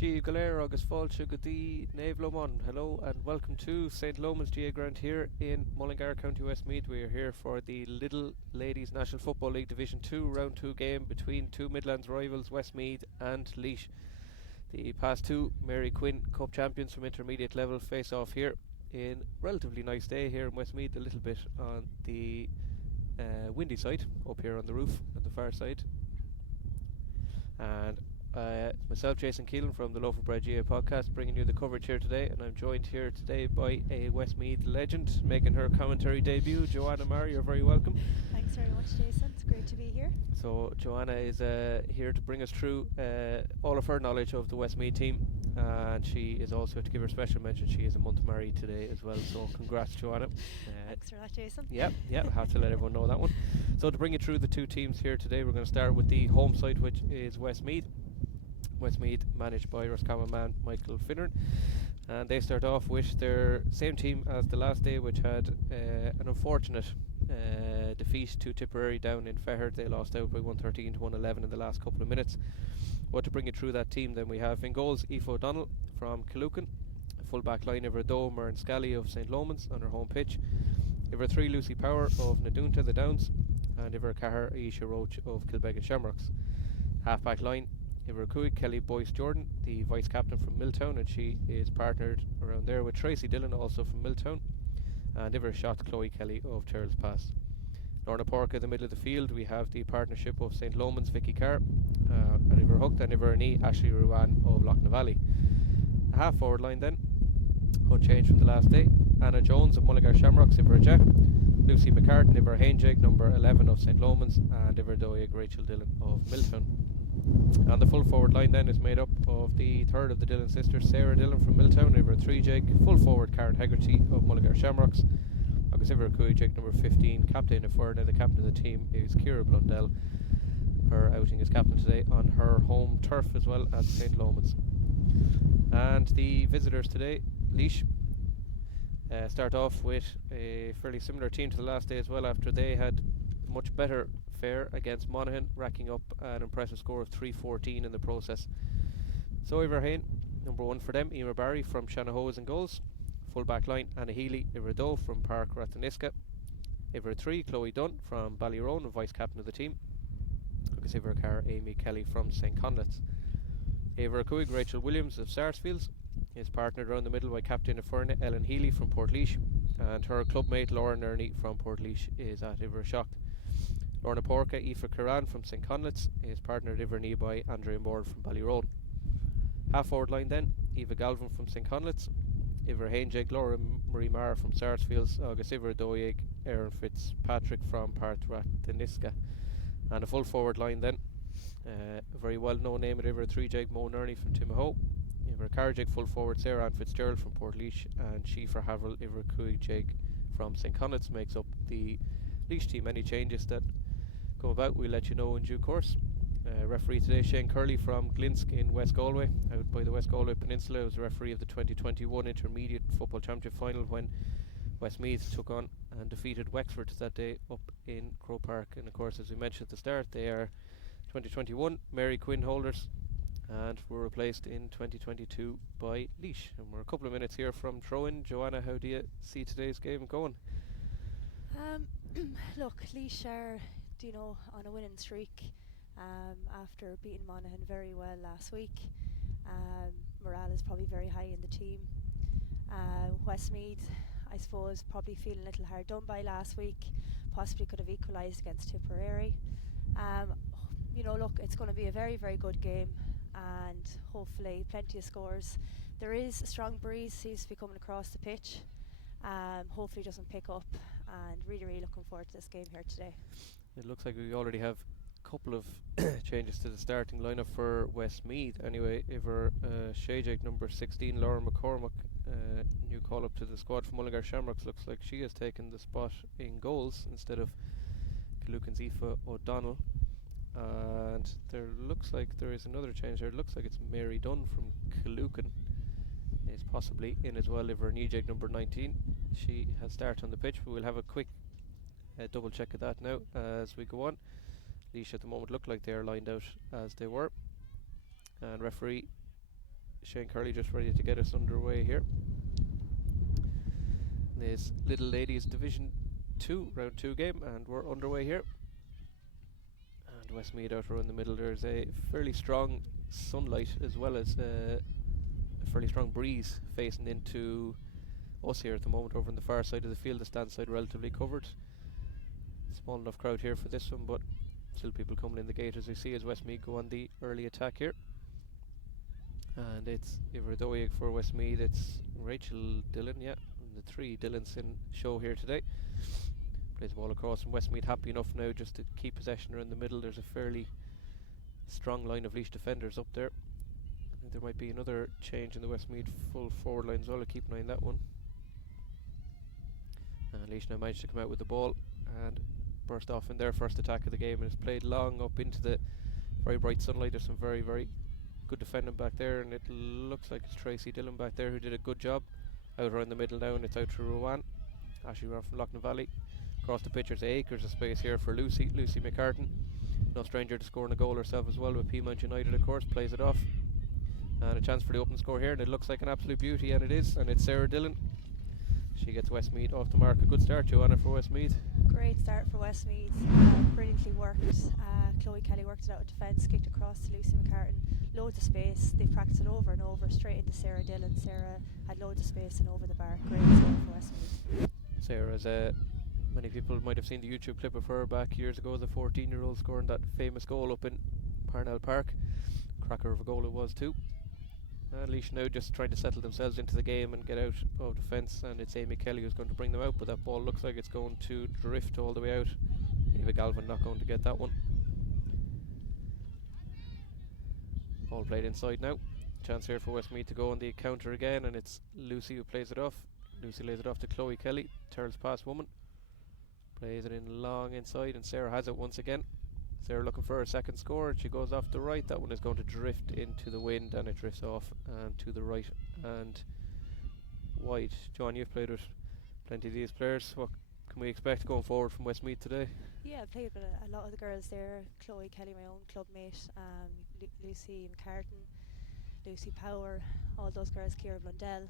G Galera agus Fáilte go dtí Naomh Hello and welcome to St. Loman's GA Ground here in Mullingar, County Westmeath. We are here for the Lidl Ladies National Football League Division 2 Round 2 game between two Midlands rivals, Westmeath and Laois. The past two Mary Quinn Cup champions from intermediate level face off here in relatively nice day here in Westmeath, a little bit on the windy side, up here on the roof at the far side. And myself, Jason Keelan from the Loaf of Bread GA podcast, bringing you the coverage here today, and I'm joined here today by a Westmeath legend making her commentary debut, Joanna Marr. You're very welcome. Thanks very much, Jason. It's great to be here. So Joanna is here to bring us through all of her knowledge of the Westmeath team, and she is also, to give her special mention, she is a month married today as well, so congrats, Joanna. Thanks for that, Jason. Yeah, I have to let everyone know that one. So to bring you through the two teams here today, we're going to start with the home side, which is Westmeath. Westmeath managed by Roscommon man Michael Finneran, and they start off with their same team as the last day, which had an unfortunate defeat to Tipperary down in Feher. They lost out by 113 to 111 in the last couple of minutes. But to bring you through that team, then we have in goals Aoife O'Donnell from Killucan, full back line Iver Doe, Mern Scally of St. Loman's on her home pitch, Iver 3 Lucy Power of Nadunta the Downs, and Iver Cahar Aisha Roach of Kilbeggan Shamrocks. Half back line Iver Cooig Kelly Boyce Jordan, the vice captain from Milltown, and she is partnered around there with Tracy Dillon, also from Milltown, and Iver shot Chloe Kelly of Charles Pass. Lorna Pork in the middle of the field, we have the partnership of St. Loman's Vicky Carr, and Iver Hooked and Iver Knee Ashley Ruan of Loughnane Valley. The half forward line then, unchanged from the last day, Anna Jones of Mullingar Shamrocks, Iver Jack, Lucy McCartan, Iver Hainjig, number 11 of St. Loman's, and Iver Doig Rachel Dillon of Milltown. And the full forward line then is made up of the third of the Dillon sisters, Sarah Dillon from Milltown, Iver 3 Jig, full forward Karen Hegarty of Mullingar Shamrocks, agus Iver Cooig Jig, number 15, captain of Ferna. The captain of the team is Ciara Blundell. Her outing as captain today on her home turf as well as St. Loman's. And the visitors today, Laois, start off with a fairly similar team to the last day as well, after they had much better fare against Monaghan, racking up an impressive score of 3-14 in the process. So Iver Hain, number 1 for them, Emer Barry from Shanahoes in goals, full back line Anna Healy, Iver Doe from Park Rataniska, Iver 3 Chloe Dunn from Ballyrone, vice captain of the team, agus Iver Carr Amy Kelly from St. Conleth's. Iver Cooig Rachel Williams of Sarsfields is partnered around the middle by captain of Ferna Ellen Healy from Portlaoise, and her clubmate Laura Nerney from Portlaoise is at Iver Shocked. Lorna Porca Aoife Curran from St. Conleth's is partnered Iver Knee by Andrea Moore from Ballyrone. Half forward line then, Eva Galvin from St. Conleth's, Iver Hainjig Laura Marie Marr from Sarsfields, agus Iver Doig Aaron Fitzpatrick from Partrataniska. And a full forward line then, a very well known name at Iver 3 Jig Mo Nerney from Timahoe, Iver Carjig full forward Sarah Ann Fitzgerald from Portlaoise, and Sheefer Haverhill Iver Cooig Jig from St. Conleth's makes up the Laois team. Any changes that come about, we'll let you know in due course. Referee today, Shane Curley from Glinsk in West Galway, out by the West Galway Peninsula, was referee of the 2021 Intermediate Football Championship final when Westmeath took on and defeated Wexford that day up in Croke Park. And of course, as we mentioned at the start, they are 2021 Mary Quinn holders, and were replaced in 2022 by Laois. And we're a couple of minutes here from throw-in. Joanna, how do you see today's game going? Look, Laois are, on a winning streak after beating Monaghan very well last week. Morale is probably very high in the team. Westmeath, I suppose, probably feeling a little hard done by last week. Possibly could have equalised against Tipperary. Look, it's going to be a very, very good game, and hopefully plenty of scores. There is a strong breeze seems to be coming across the pitch. Hopefully it doesn't pick up, and really, really looking forward to this game here today. It looks like we already have a couple of changes to the starting lineup for Westmeath. Anyway, Iver Shajak, number 16, Laura McCormack, new call up to the squad from Mullingar Shamrocks. Looks like she has taken the spot in goals instead of Killucan's Aoife O'Donnell. And there looks like there is another change there. It looks like it's Mary Dunn from Killucan is possibly in as well. Iver Nijeg, number 19, she has started on the pitch, but we'll have a quick double check of that now as we go on. Laois at the moment look like they are lined out as they were, and referee Shane Curley just ready to get us underway here. This Little Ladies Division 2 round 2 game, and we're underway here. And Westmeath out in the middle. There's a fairly strong sunlight as well as a fairly strong breeze facing into us here at the moment over on the far side of the field. The stand side relatively covered. Small enough crowd here for this one, but still people coming in the gate as we see as Westmeath go on the early attack here. And it's Iver Doig for Westmeath. It's Rachel Dillon, and the three Dillons in show here today. Plays the ball across, and Westmeath happy enough now just to keep possession in the middle. There's a fairly strong line of Laois defenders up there. I think there might be another change in the Westmeath full forward line as well. I'll keep an eye on that one. And Laois now managed to come out with the ball and burst off in their first attack of the game, and it's played long up into the very bright sunlight. There's some very, very good defending back there, and it looks like it's Tracy Dillon back there who did a good job. Out around the middle now, and it's out to Rowan. Ashley Rowan from Loughlin Valley. Across the pitch there's acres of space here for Lucy McCartan. No stranger to scoring a goal herself as well with Piedmont United, of course. Plays it off, and a chance for the open score here, and it looks like an absolute beauty, and it is, and it's Sarah Dillon. She gets Westmeath off the mark. A good start, Joanna, for Westmeath. Great start for Westmeath. Brilliantly worked. Chloe Kelly worked it out of defence, kicked across to Lucy McCartan. Loads of space. They practiced it over and over, straight into Sarah Dillon. Sarah had loads of space and over the bar. Great score for Westmeath. Sarah's many people might have seen the YouTube clip of her back years ago, the 14-year-old scoring that famous goal up in Parnell Park. Cracker of a goal it was too. Laois now just trying to settle themselves into the game and get out of defence, and it's Amy Kelly who's going to bring them out, but that ball looks like it's going to drift all the way out. Eva Galvin not going to get that one. Ball played inside now. Chance here for Westmeath to go on the counter again, and it's Lucy who plays it off. Lucy lays it off to Chloe Kelly. Turls past woman. Plays it in long inside, and Sarah has it once again. Sarah looking for her second score, and she goes off the right. That one is going to drift into the wind, and it drifts off and to the right and wide. John, you've played with plenty of these players. What can we expect going forward from Westmeath today? Yeah, I played with a lot of the girls there. Chloe Kelly, my own club mate, Lucy McCartan, Lucy Power, all those girls, Ciara Blundell.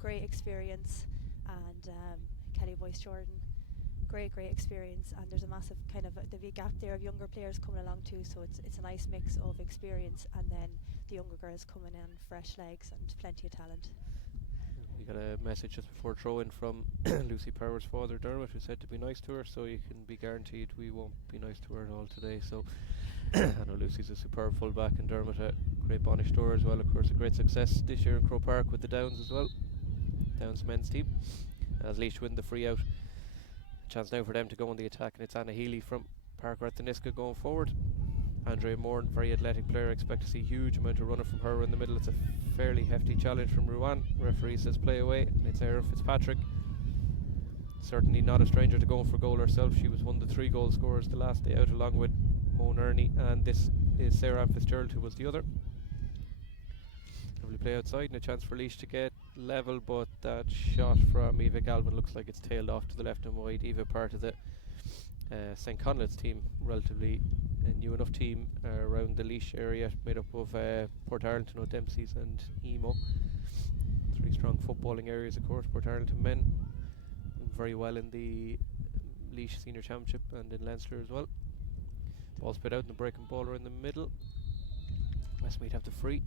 Great experience, and Kelly Boyce Jordan. Great experience, and there's a massive kind of the big gap there of younger players coming along too, so it's a nice mix of experience, and then the younger girls coming in, fresh legs and plenty of talent. We got a message just before throw-in from Lucy Power's father Dermot, who said to be nice to her, so you can be guaranteed we won't be nice to her at all today. So I know Lucy's a superb fullback, and Dermot a great Bonish tour as well, of course. A great success this year in Croke Park with the Downs as well, Downs men's team, as Laois win the free out. Chance now for them to go on the attack, and it's Anna Healy from Park Ratheniska going forward. Andrea Moore, very athletic player. Expect to see huge amount of running from her in the middle. It's a fairly hefty challenge from Rowan. Referee says play away, and it's Erin Fitzpatrick. Certainly not a stranger to going for goal herself. She was one of the 3 goal scorers the last day out, along with Moan Ernie, and this is Sarah Ann Fitzgerald who was the other. Lovely play outside, and a chance for Laois to get level, but that shot from Eva Galvin looks like it's tailed off to the left and wide. Eva part of the St. Conleth's team, relatively a new enough team around the Laois area, made up of Port Arlington, O'Dempsey's and Emo. 3 strong footballing areas, of course. Port Arlington men doing very well in the Laois Senior Championship and in Leinster as well. Ball spit out and the breaking baller in the middle. Westmeath have the free.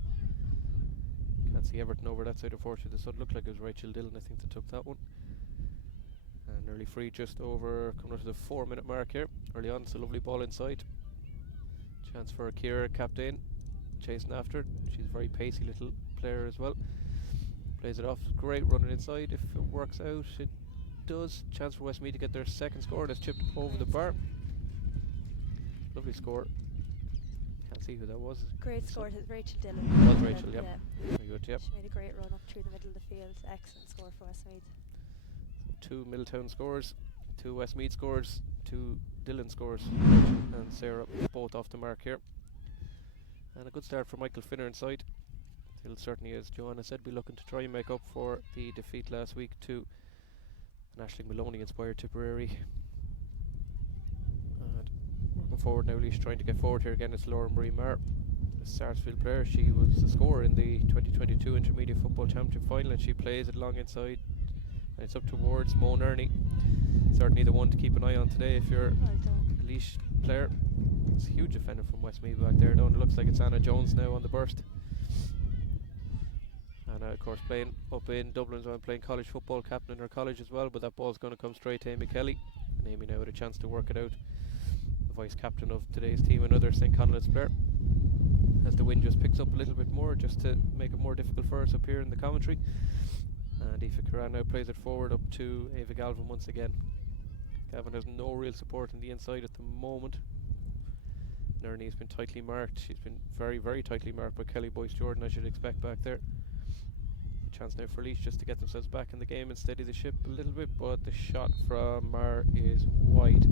Can't see Everton over that side, unfortunately. The sun looked like it was Rachel Dillon, I think, that took that one. And early free just over, coming up to the 4-minute mark here. Early on, it's a lovely ball inside. Chance for Kira, captain, chasing after it. She's a very pacey little player as well. Plays it off, great running inside. If it works out, it does. Chance for Westmeath to get their second score. That's chipped over the bar. Lovely score. Can't see who that was. Great score to Rachel Dillon. Was Rachel, yep. Yeah. Very good, yep. She made a great run up through the middle of the field. Excellent score for Westmeath. 2 Middletown scores, 2 Westmeath scores, 2 Dillon scores. And Sarah both off the mark here. And a good start for Michael Finner inside. He'll certainly, as Joanna said, be looking to try and make up for the defeat last week to an Aisling Maloney inspired Tipperary. And working forward now, Laois trying to get forward here again. It's Laura Marie Marr, the Sarsfield player. She was the scorer in the 2022 Intermediate Football Championship final, and she plays it long inside. And it's up towards Mo Nerney. Certainly the one to keep an eye on today if you're a Laois player. It's a huge defender from Westmeath back there, though, and it looks like it's Anna Jones now on the burst. And of course playing up in Dublin, so I'm playing college football, captain in her college as well, but that ball's going to come straight to Amy Kelly. And Amy now with a chance to work it out. The vice captain of today's team, another St. Conleth's player. As the wind just picks up a little bit more, just to make it more difficult for us up here in the commentary. And Aoife Curran now plays it forward up to Ava Galvin once again. Galvin has no real support on the inside at the moment. Nerney has been tightly marked. She's been very, very tightly marked by Kelly Boyce Jordan, I should expect, back there. A chance now for Laois just to get themselves back in the game and steady the ship a little bit, but the shot from Marr is wide.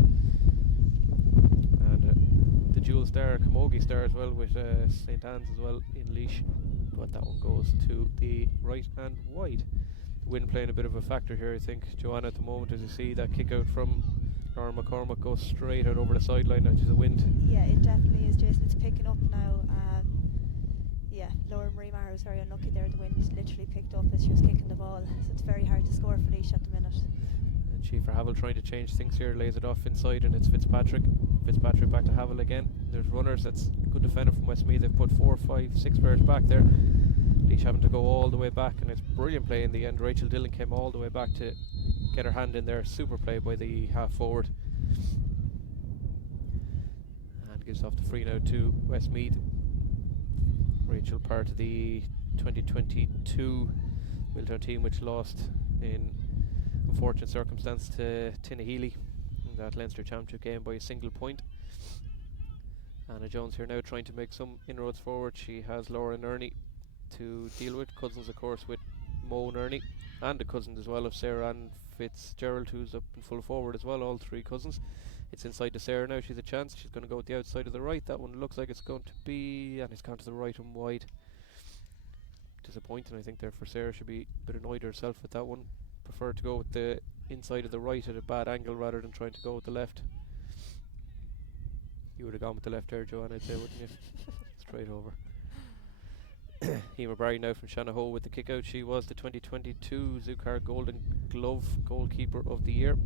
And the dual star, Camogie star as well, with St. Anne's as well in Laois. But that one goes to the right and wide. The wind playing a bit of a factor here, I think. Joanna, at the moment, as you see, that kick out from Laura McCormack goes straight out over the sideline into the wind. Yeah, it definitely is, Jason. It's picking up now. Yeah, Laura Marie Maher was very unlucky there. The wind literally picked up as she was kicking the ball, so it's very hard to score for Laois at the minute. And Chiefra Havel trying to change things here, lays it off inside, and it's Fitzpatrick. Fitzpatrick back to Havel again. There's runners. That's good defender from Westmeath. They've put 4, 5, 6 players back there. Laois having to go all the way back, and it's brilliant play in the end. Rachel Dillon came all the way back to get her hand in there. Super play by the half forward. And gives off the free now to Westmeath. Rachel, part of the 2022 Middletown team, which lost in unfortunate circumstance to Tinnahealy in that Leinster Championship game by a single point. Anna Jones here now trying to make some inroads forward. She has Laura Nerney to deal with. Cousins, of course, with Mo Nerney, and the cousin as well of Sarah Ann Fitzgerald, who's up in full forward as well, all 3 cousins. It's inside to Sarah now. She's a chance. She's going to go with the outside of the right. That one looks like it's going to be, and it's gone to the right and wide. Disappointing, I think, there for Sarah. Should be a bit annoyed herself with that one. Preferred to go with the inside of the right at a bad angle rather than trying to go with the left. You would have gone with the left there, Joanne, I'd say, wouldn't you? Straight over. Emer Barry now from Shanahoe with the kick out. She was the 2022 Zukar Golden Glove goalkeeper of the year.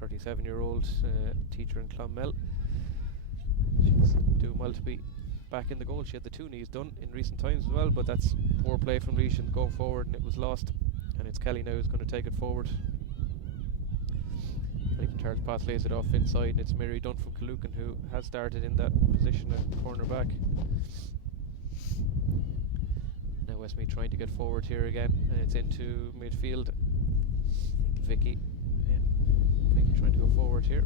37-year-old teacher in Clonmel. She's doing well to be back in the goal. She had the 2 knees done in recent times as well, but that's poor play from Laois and going forward, and it was lost. And it's Kelly now who's going to take it forward. Kelly from Charles Pass lays it off inside, and it's Mary Dunn from Calucan who has started in that position at corner back. Now Westmeath trying to get forward here again, and it's into midfield. Vicky trying to go forward here.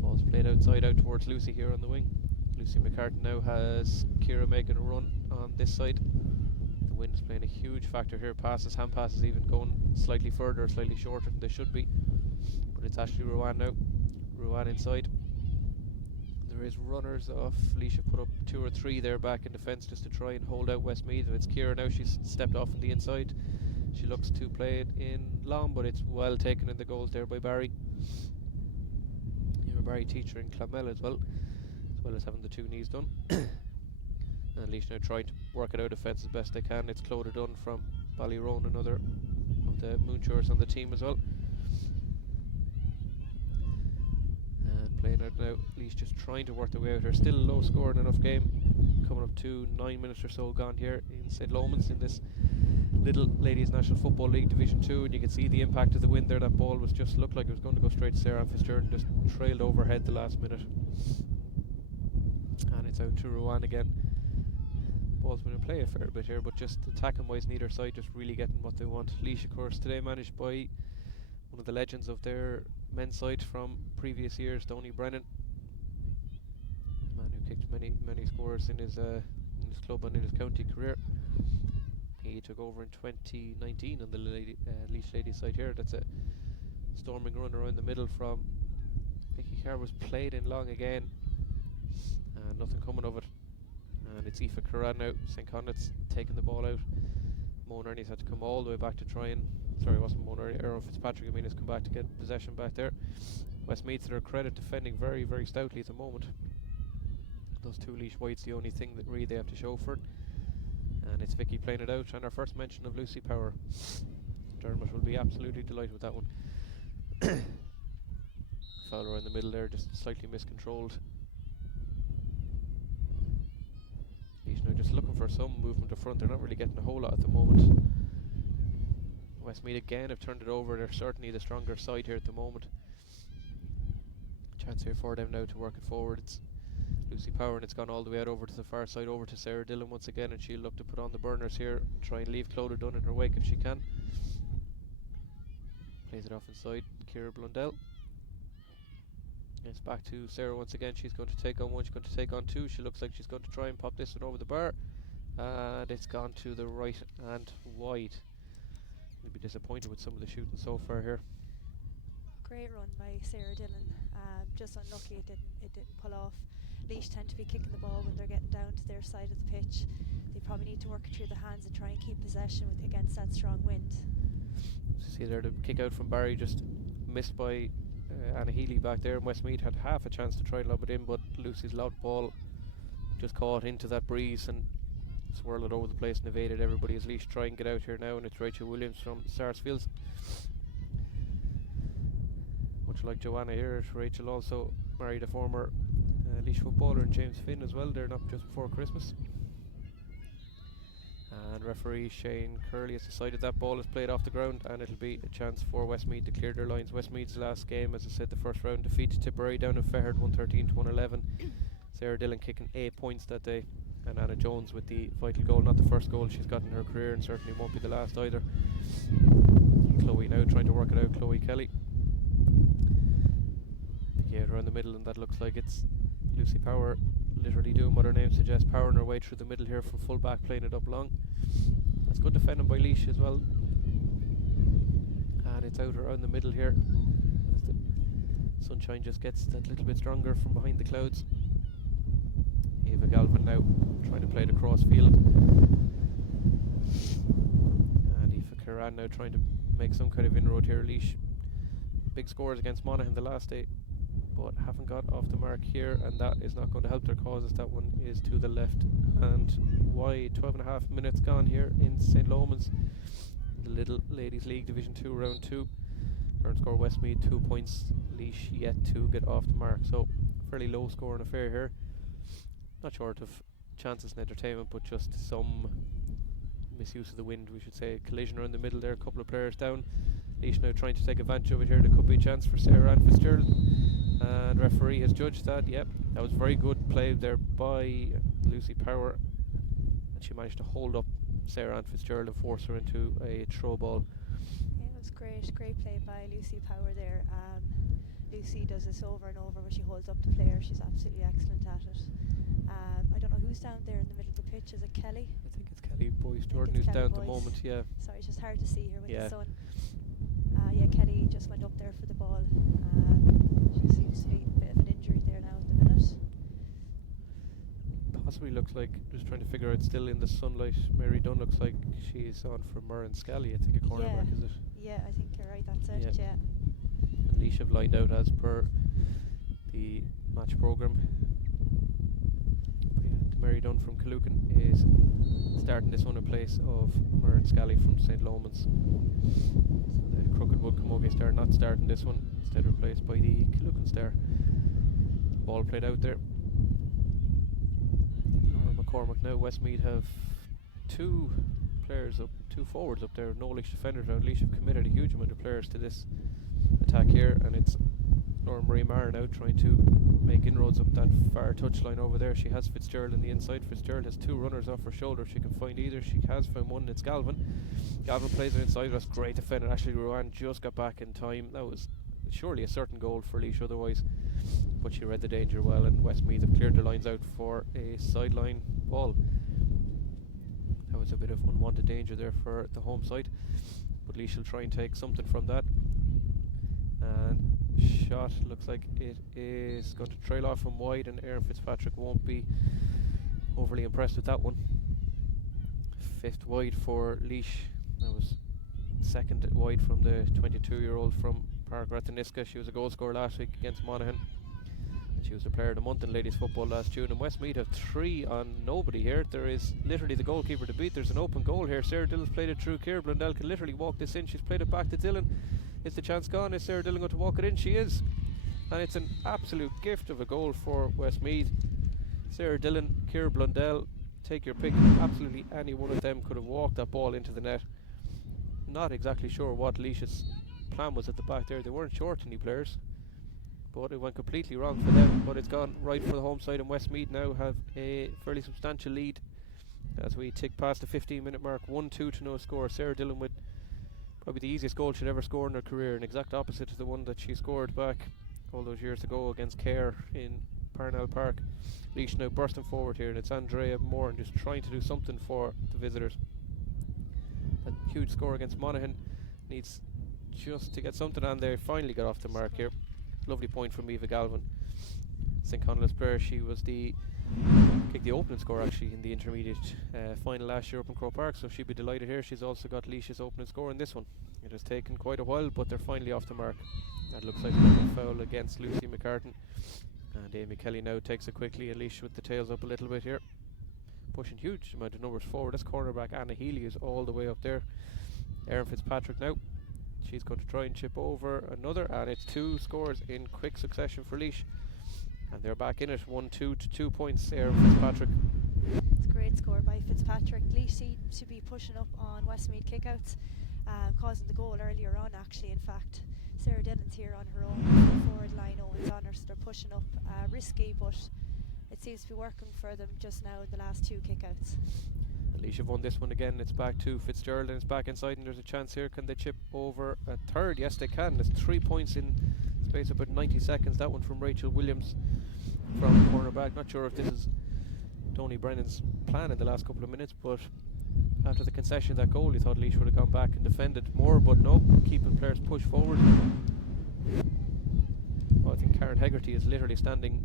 Ball's played outside out towards Lucy here on the wing. Lucy McCartan now has Kira making a run on this side. The wind is playing a huge factor here. Passes, hand passes even going slightly further, slightly shorter than they should be. But it's Ashley Ruan now. Ruan inside. There is runners off. Laois put up 2 or 3 there back in defence just to try and hold out Westmeath. It's Kira now. She's stepped off on the inside. She looks to play it in long, but it's well taken in the goals there by Barry. Barry teacher in Clonmel as well as having the 2 knees done. And Laois now trying to work it out defence as best they can. It's Clodagh Dunn from Ballyroan, another of the Moonshores on the team as well. And playing out now, Laois just trying to work their way out here. Still a low scoring enough game. Coming up to 9 minutes or so gone here in St. Lomans in this Lidl Ladies National Football League Division 2, and you can see the impact of the wind there. That ball was just looked like it was going to go straight to Sarah Fitzgerald, just trailed overhead the last minute. And it's out to Rowan again. Ball's been in play a fair bit here, but just attacking wise, neither side just really getting what they want. Laois, of course, today managed by one of the legends of their men's side from previous years, Donny Brennan, man who kicked many scores in his club and in his county career. He took over in 2019 on the Laois ladies side here. That's a storming run around the middle from Vicky Carr, was played in long again, and nothing coming of it. And it's Aoife Curran now. St. Connett's taking the ball out. Moan Ernie's had to come all the way back to try and, sorry, it wasn't Moan Ernie, Aaron Fitzpatrick, has come back to get possession back there. Westmeath, to their credit, defending very, very stoutly at the moment. Those 2 Laois whites, the only thing that really they have to show for it. And it's Vicky playing it out, and our first mention of Lucy Power. Dermot will be absolutely delighted with that one. Foul around the middle there, just slightly miscontrolled. Laois now just looking for some movement up front. They're not really getting a whole lot at the moment. Westmeath again have turned it over. They're certainly the stronger side here at the moment. Chance here for them now to work it forward. It's Lucy Power, and it's gone all the way out over to the far side, over to Sarah Dillon once again, and she'll look to put on the burners here, try and leave Clodagh Dunn in her wake if she can. Plays it off inside, Ciara Blundell. It's back to Sarah once again. She's going to take on 1, she's going to take on 2. She looks like she's going to try and pop this one over the bar, and it's gone to the right and wide. You'll be disappointed with some of the shooting so far here. Great run by Sarah Dillon. Just unlucky it didn't pull off. Laois tend to be kicking the ball when they're getting down to their side of the pitch. They probably need to work it through the hands and try and keep possession against that strong wind. See there, the kick out from Barry just missed by Anna Healy back there, and Westmeath had half a chance to try and lob it in, but Lucy's loud ball just caught into that breeze and swirled it over the place and evaded everybody as Laois try and get out here now. And it's Rachel Williams from Sarsfields. Much like Joanna here, Rachel also married a former Laois footballer, and James Finn as well. They're not just before Christmas. And referee Shane Curley has decided that ball is played off the ground, and it'll be a chance for Westmeath to clear their lines. Westmeath's last game, as I said, the first round defeat to Tipperary down in Feherd, 113 to 111. Sarah Dillon kicking 8 points that day, and Anna Jones with the vital goal, not the first goal she's got in her career, and certainly won't be the last either. Chloe now trying to work it out, Chloe Kelly. Picky out around the middle, and that looks like it's Lucy Power literally doing what her name suggests, powering her way through the middle here from full back, playing it up long. That's good defending by Laois as well. And it's out around the middle here as the sunshine just gets that little bit stronger from behind the clouds. Eva Galvin now trying to play it across field. And Aoife Curran now trying to make some kind of inroad here. Laois, big scores against Monaghan the last day, but haven't got off the mark here, and that is not going to help their cause as that one is to the left and wide. 12.5 minutes gone here in St. Lomans, the Lidl Ladies League Division 2 round 2. Current score Westmeath 2 points, Laois yet to get off the mark, so fairly low scoring affair here. Not short of chances and entertainment, but just some misuse of the wind, we should say. Collision around the middle there, a couple of players down. Laois now trying to take advantage of it here. There could be a chance for Sarah Ann Fitzgerald, and referee has judged that. Yep, that was very good play there by Lucy Power, and she managed to hold up Sarah Ann Fitzgerald and force her into a throw ball. Yeah, it was great play by Lucy Power there. Lucy does this over and over, but she holds up the player. She's absolutely excellent at it. I don't know who's down there in the middle of the pitch. Is it Kelly? I think it's Kelly Boyce Jordan who's down at the moment. Yeah. Sorry, it's just hard to see here with the sun. Yeah, Kelly just went up there for the ball. She seems to be a bit of an injury there now at the minute. Possibly looks like, just trying to figure out, still in the sunlight, Mary Dunn looks like she's on for Murren Scully, I think, a cornerback, is it? Yeah, I think you're right, that's it, yeah. And Laois have lined out as per the match programme. But yeah, Mary Dunn from Killucan is starting this one in place of Murren Scally from St. Lomans. So the Crooked Wood Camogie star not starting this one, instead replaced by the Killucan star. Ball played out there. Laura McCormack now. Westmeath have two players up, two forwards up there, no Laois defenders around. Laois have committed a huge amount of players to this attack here, and it's Laura Marie Maher now trying to make inroads up that far touchline over there. She has Fitzgerald on the inside. Fitzgerald has two runners off her shoulder. If she can find either, she has found one. It's Galvin. Galvin plays it inside. That's great defending. Ashley Rowan just got back in time. That was surely a certain goal for Laois otherwise, but she read the danger well, and Westmeath have cleared the lines out for a sideline ball. That was a bit of unwanted danger there for the home side, but Laois will try and take something from that. And shot looks like it is going to trail off from wide, and Erin Fitzpatrick won't be overly impressed with that one. Fifth wide for Laois. That was second wide from the 22-year-old from Park Rataniska. She was a goal scorer last week against Monaghan, and she was the player of the month in ladies football last June. And Westmeath have 3 on nobody here. There is literally the goalkeeper to beat. There's an open goal here. Sarah Dillon's played it through. Ciara Blundell can literally walk this in. She's played it back to Dillon. Is the chance gone? Is Sarah Dillon going to walk it in? She is. And it's an absolute gift of a goal for Westmeath. Sarah Dillon, Ciara Blundell, take your pick. Absolutely any one of them could have walked that ball into the net. Not exactly sure what Laois's plan was at the back there. They weren't short any players, but it went completely wrong for them. But it's gone right for the home side, and Westmeath now have a fairly substantial lead as we tick past the 15-minute mark. 1-2 to no score. Sarah Dillon with probably the easiest goal she'd ever scored in her career, an exact opposite to the one that she scored back all those years ago against Care in Parnell Park. Laois now bursting forward here, and it's Andrea Moore and just trying to do something for the visitors. That huge score against Monaghan needs just to get something on there. Finally got off the mark here. Lovely point from Eva Galvin, St. Conleth's player. She was the kicked the opening score actually in the intermediate final last year up in Croke Park, so she'd be delighted here. She's also got Laois's opening score in this one. It has taken quite a while, but they're finally off the mark. That looks like a foul against Lucy McCartan, and Amy Kelly now takes it quickly, and Laois with the tails up a little bit here, pushing huge amount of numbers forward. This cornerback Anna Healy is all the way up there. Erin Fitzpatrick now, she's going to try and chip over another, and it's 2 scores in quick succession for Laois, and they're back in it. 1-2 to 2 points. Erin Fitzpatrick. It's a great score by Fitzpatrick. Laois seem to be pushing up on Westmeath kickouts, causing the goal earlier on actually. In fact, Sarah Dillon's here on her own forward line. Owen's on her, so they're pushing up. Risky, but it seems to be working for them just now in the last 2 kickouts. Laois have won this one again. It's back to Fitzgerald, and it's back inside, and there's a chance here. Can they chip over a third? Yes, they can. There's 3 points in space of about 90 seconds. That one from Rachel Williams from cornerback. Not sure if this is Tony Brennan's plan in the last couple of minutes, but after the concession of that goal, you thought Laois would have gone back and defended more, but no, keeping players pushed forward. Well, I think Karen Hegarty is literally standing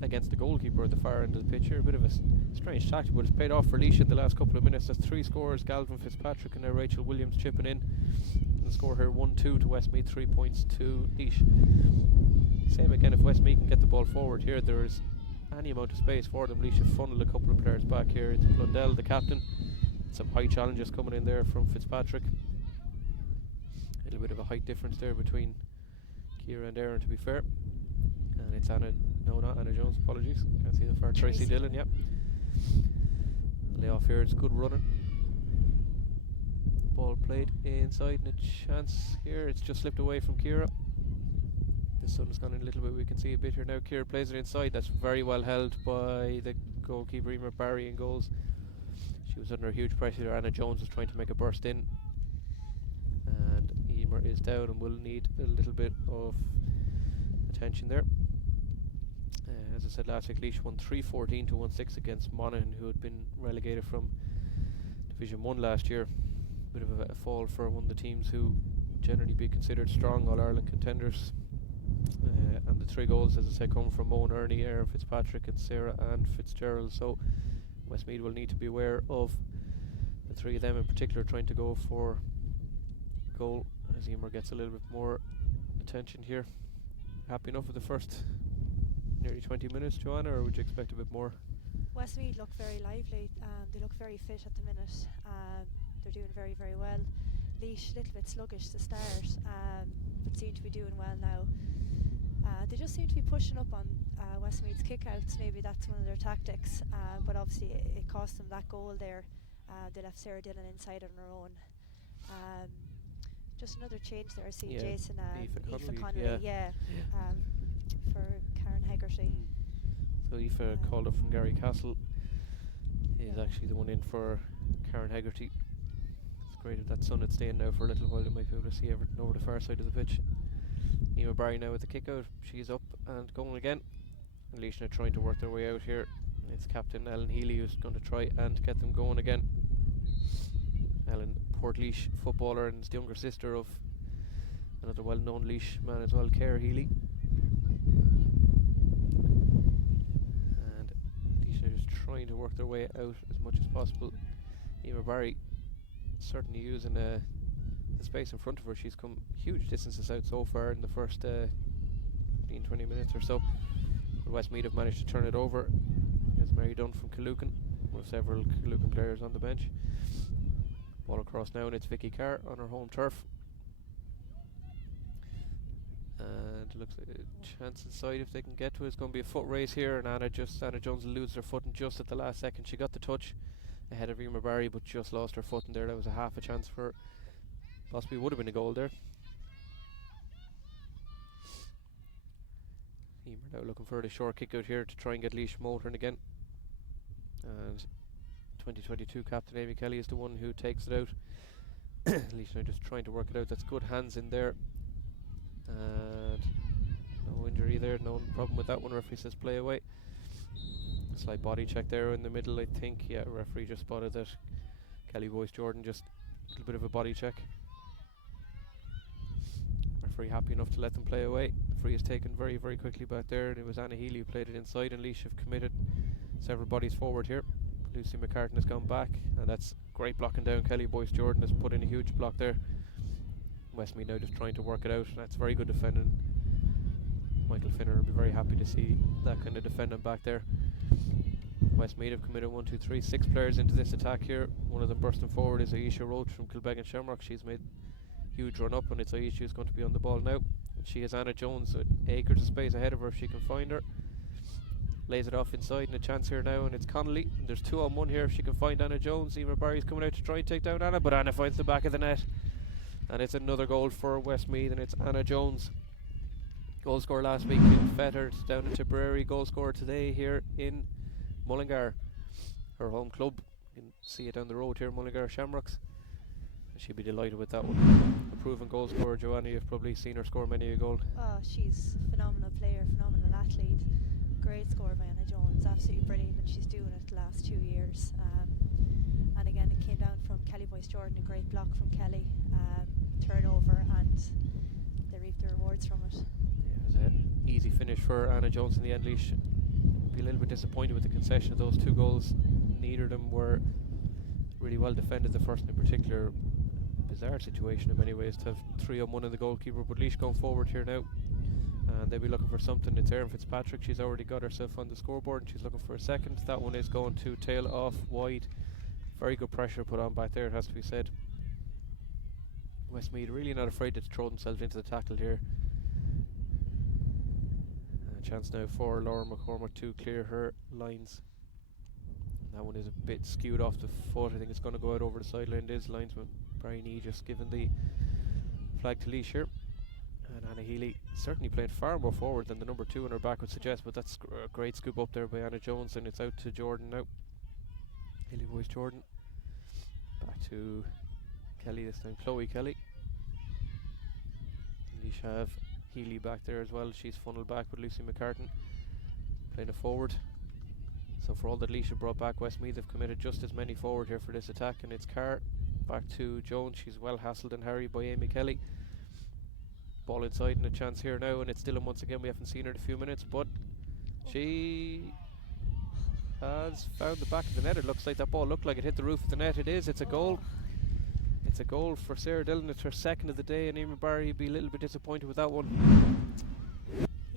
against the goalkeeper at the far end of the pitch here. A bit of a strange tactic, but it's paid off for Laois in the last couple of minutes. That's 3 scores. Galvin Fitzpatrick and now Rachel Williams chipping in. And the score here 1-2 to Westmeath, 3 points to Laois. Same again, if Westmeath can get the ball forward here, there is any amount of space for them. Laois have funneled a couple of players back here. It's Blundell, the captain. Some high challenges coming in there from Fitzpatrick. A little bit of a height difference there between Ciara and Erin, to be fair. And it's Anna, no, not Anna Jones, apologies. Can't see that far. Tracy Dillon, yep. Lay off here, it's good running. Ball played inside, and a chance here. It's just slipped away from Ciara. The sun's gone in a little bit, we can see a bit here now. Ciara plays it inside. That's very well held by the goalkeeper Emer Barry in goals. She was under huge pressure there. Anna Jones was trying to make a burst in, and Emer is down and will need a little bit of attention there. As I said last week, Laois won 3-14 to 1-6 against Monaghan, who had been relegated from Division 1 last year. Bit of a fall for one of the teams who generally be considered strong All-Ireland contenders. And the 3 goals, as I said, come from Owen Ernie, Erin Fitzpatrick and Sarah Ann Fitzgerald. So Westmeath will need to be aware of the 3 of them in particular trying to go for goal, as Emer gets a little bit more attention here. Happy enough with the first Only 20 minutes, Joanna, or would you expect a bit more? Westmeath look very lively. They look very fit at the minute. They're doing very, very well. Laois, a little bit sluggish to start, but seem to be doing well now. They just seem to be pushing up on Westmeath's kickouts. Maybe that's one of their tactics, but obviously it cost them that goal there. They left Sarah Dillon inside on her own. Just another change there. I see Jason Aoife Connolly, for Karen Hegarty. So Aoife called up from Gary Castle is actually the one in for Karen Hegarty. It's great if that sun had staying now for a little while. They might be able to see everything over the far side of the pitch. Emma Barry now with the kick out. She's up and going again. And Laois are trying to work their way out here. It's captain Ellen Healy who's going to try and get them going again. Ellen, Portlaoise footballer, and is the younger sister of another well-known Laois man as well, Claire Healy. And Laois are just trying to work their way out as much as possible. Emma Barry certainly using the space in front of her. She's come huge distances out so far in the first 15-20 minutes or so. But Westmeath have managed to turn it over. There's Mary Dunn from Killucan, with several Killucan players on the bench. Ball across now, and it's Vicky Carr on her home turf. And it looks like a chance inside if they can get to it. It's going to be a foot race here, and Anna Jones loses her footing just at the last second. She got the touch ahead of Emma Barry, but just lost her footing there. That was a half a chance for her. Possibly would have been a goal there. Emer now looking for the short kick out here to try and get Laois motoring again. And 2022 captain Amy Kelly is the one who takes it out. Laois now just trying to work it out. That's good hands in there. And no injury there, no problem with that one. Referee says play away. Slight body check there in the middle, I think. Yeah, referee just spotted that. Kelly Boyce Jordan, just a little bit of a body check. Referee happy enough to let them play away. The free is taken very, very quickly back there, and it was Anna Healy who played it inside, and Laois have committed several bodies forward here. Lucy McCartan has gone back, and that's great blocking down. Kelly Boyce Jordan has put in a huge block there. Westmeath now just trying to work it out. That's very good defending. Michael Finner will be very happy to see that kind of defending back there. Westmeath have committed 6 players into this attack here. One of them bursting forward is Aisha Roach from Kilbeggan Shamrock. She's made huge run up, and it's Aisha who's going to be on the ball now. And she has Anna Jones with acres of space ahead of her if she can find her. Lays it off inside, and a chance here now, and it's Connolly. And there's 2 on 1 here if she can find Anna Jones. Emer Barry's coming out to try and take down Anna, but Anna finds the back of the net. And it's another goal for Westmeath, and it's Anna Jones. Goal scorer last week in Fetters, down in Tipperary. Goal scorer today here in Mullingar, her home club. You can see it down the road here, Mullingar Shamrocks. She'd be delighted with that one. A proven goal scorer, Joanna, you've probably seen her score many a goal. Oh, she's a phenomenal player, phenomenal athlete. Great score by Anna Jones, absolutely brilliant, and she's doing it the last 2 years. And again, it came down from Kelly Boyce Jordan, a great block from Kelly, turnover, and they reaped the rewards from it. Yeah, it was an easy finish for Anna Jones in the end. Laois be a little bit disappointed with the concession of those 2 goals. Neither of them were really well defended. The first in particular, bizarre situation in many ways to have 3 on 1 in the goalkeeper, but Laois going forward here now, and they'll be looking for something. It's Erin Fitzpatrick. She's already got herself on the scoreboard, and she's looking for a second. That one is going to tail off wide. Very good pressure put on back there, it has to be said. Westmeath really not afraid to throw themselves into the tackle here. A chance now for Laura McCormack to clear her lines. That one is a bit skewed off the foot. I think it's going to go out over the sideline. It is linesman Brian E just given the flag to Laois here. And Anna Healy certainly playing far more forward than the number 2 on her back would suggest, but that's a great scoop up there by Anna Jones, and it's out to Jordan now. Kelly Boyce Jordan. Back to Kelly this time, Chloe Kelly. Laois have Healy back there as well. She's funneled back with Lucy McCartan playing it forward. So for all that Laois have brought back, Westmeath have committed just as many forward here for this attack, and it's Carr back to Jones. She's well hassled and harried by Amy Kelly. Ball inside and a chance here now, and it's Dylan once again. We haven't seen her in a few minutes, but she has found the back of the net. It looks like that ball looked like it hit the roof of the net. It is. It's a goal. It's a goal for Sarah Dillon. It's her second of the day, and Eamon Barry would be a little bit disappointed with that one.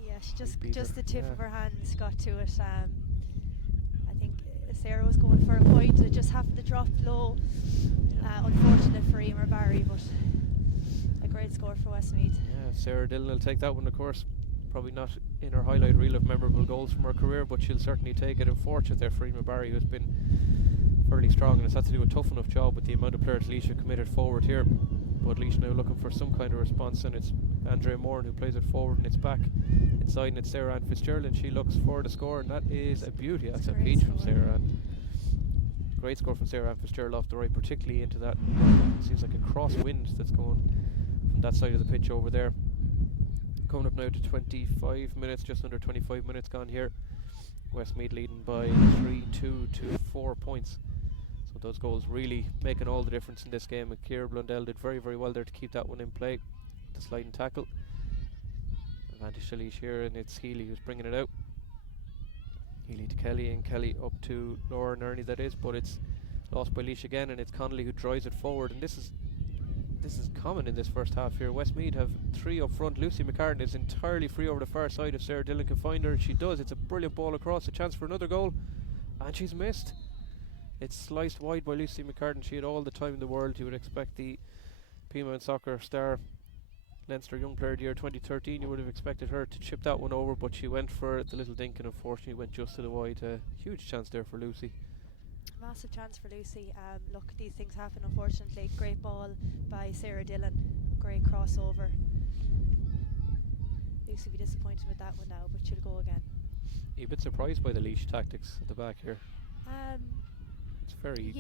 Yeah, she beat just her. the tip Yeah. of her hands got to it. I think Sarah was going for a point. It just happened to drop low. Yeah. Unfortunate for Emer Barry, but a great score for Westmeath. Yeah, Sarah Dillon will take that one, of course. Probably not in her highlight reel of memorable goals from her career, but she'll certainly take it. Unfortunate there for Emer Barry, who's been fairly strong, and it's had to do a tough enough job with the amount of players Laois committed forward here. But Laois now looking for some kind of response, and it's Andrea Moran who plays it forward, and it's back inside, and it's Sarah Ann Fitzgerald, and she looks for the score, and that is a beauty. That's a peach from Sarah Ann. Great score from Sarah Ann Fitzgerald off the right, particularly into that. Seems like a crosswind that's going from that side of the pitch over there. Coming up now to 25 minutes, just under 25 minutes gone here. Westmeath leading by 3-2 to 4 points. So those goals really making all the difference in this game. And Ciara Blundell did very, very well there to keep that one in play. The sliding tackle. Advantage to Laois here, and it's Healy who's bringing it out. Healy to Kelly, and Kelly up to Laura and Ernie, that is, but it's lost by Laois again, and it's Connolly who drives it forward. And this is common in this first half here. Westmeath have three up front. Lucy McCartan is entirely free over the far side if Sarah Dillon can find her. She does. It's a brilliant ball across, a chance for another goal, and she's missed. It's sliced wide by Lucy McCartan. She had all the time in the world. You would expect the Pima and soccer star, Leinster Young Player of the Year 2013, you would have expected her to chip that one over, but she went for the little dink and unfortunately went just to the wide. Huge chance there for Lucy. Massive chance for Lucy. Look, these things happen, unfortunately. Great ball by Sarah Dillon. Great crossover. Lucy will be disappointed with that one now, but she'll go again. Are you a bit surprised by the Laois tactics at the back here? It's very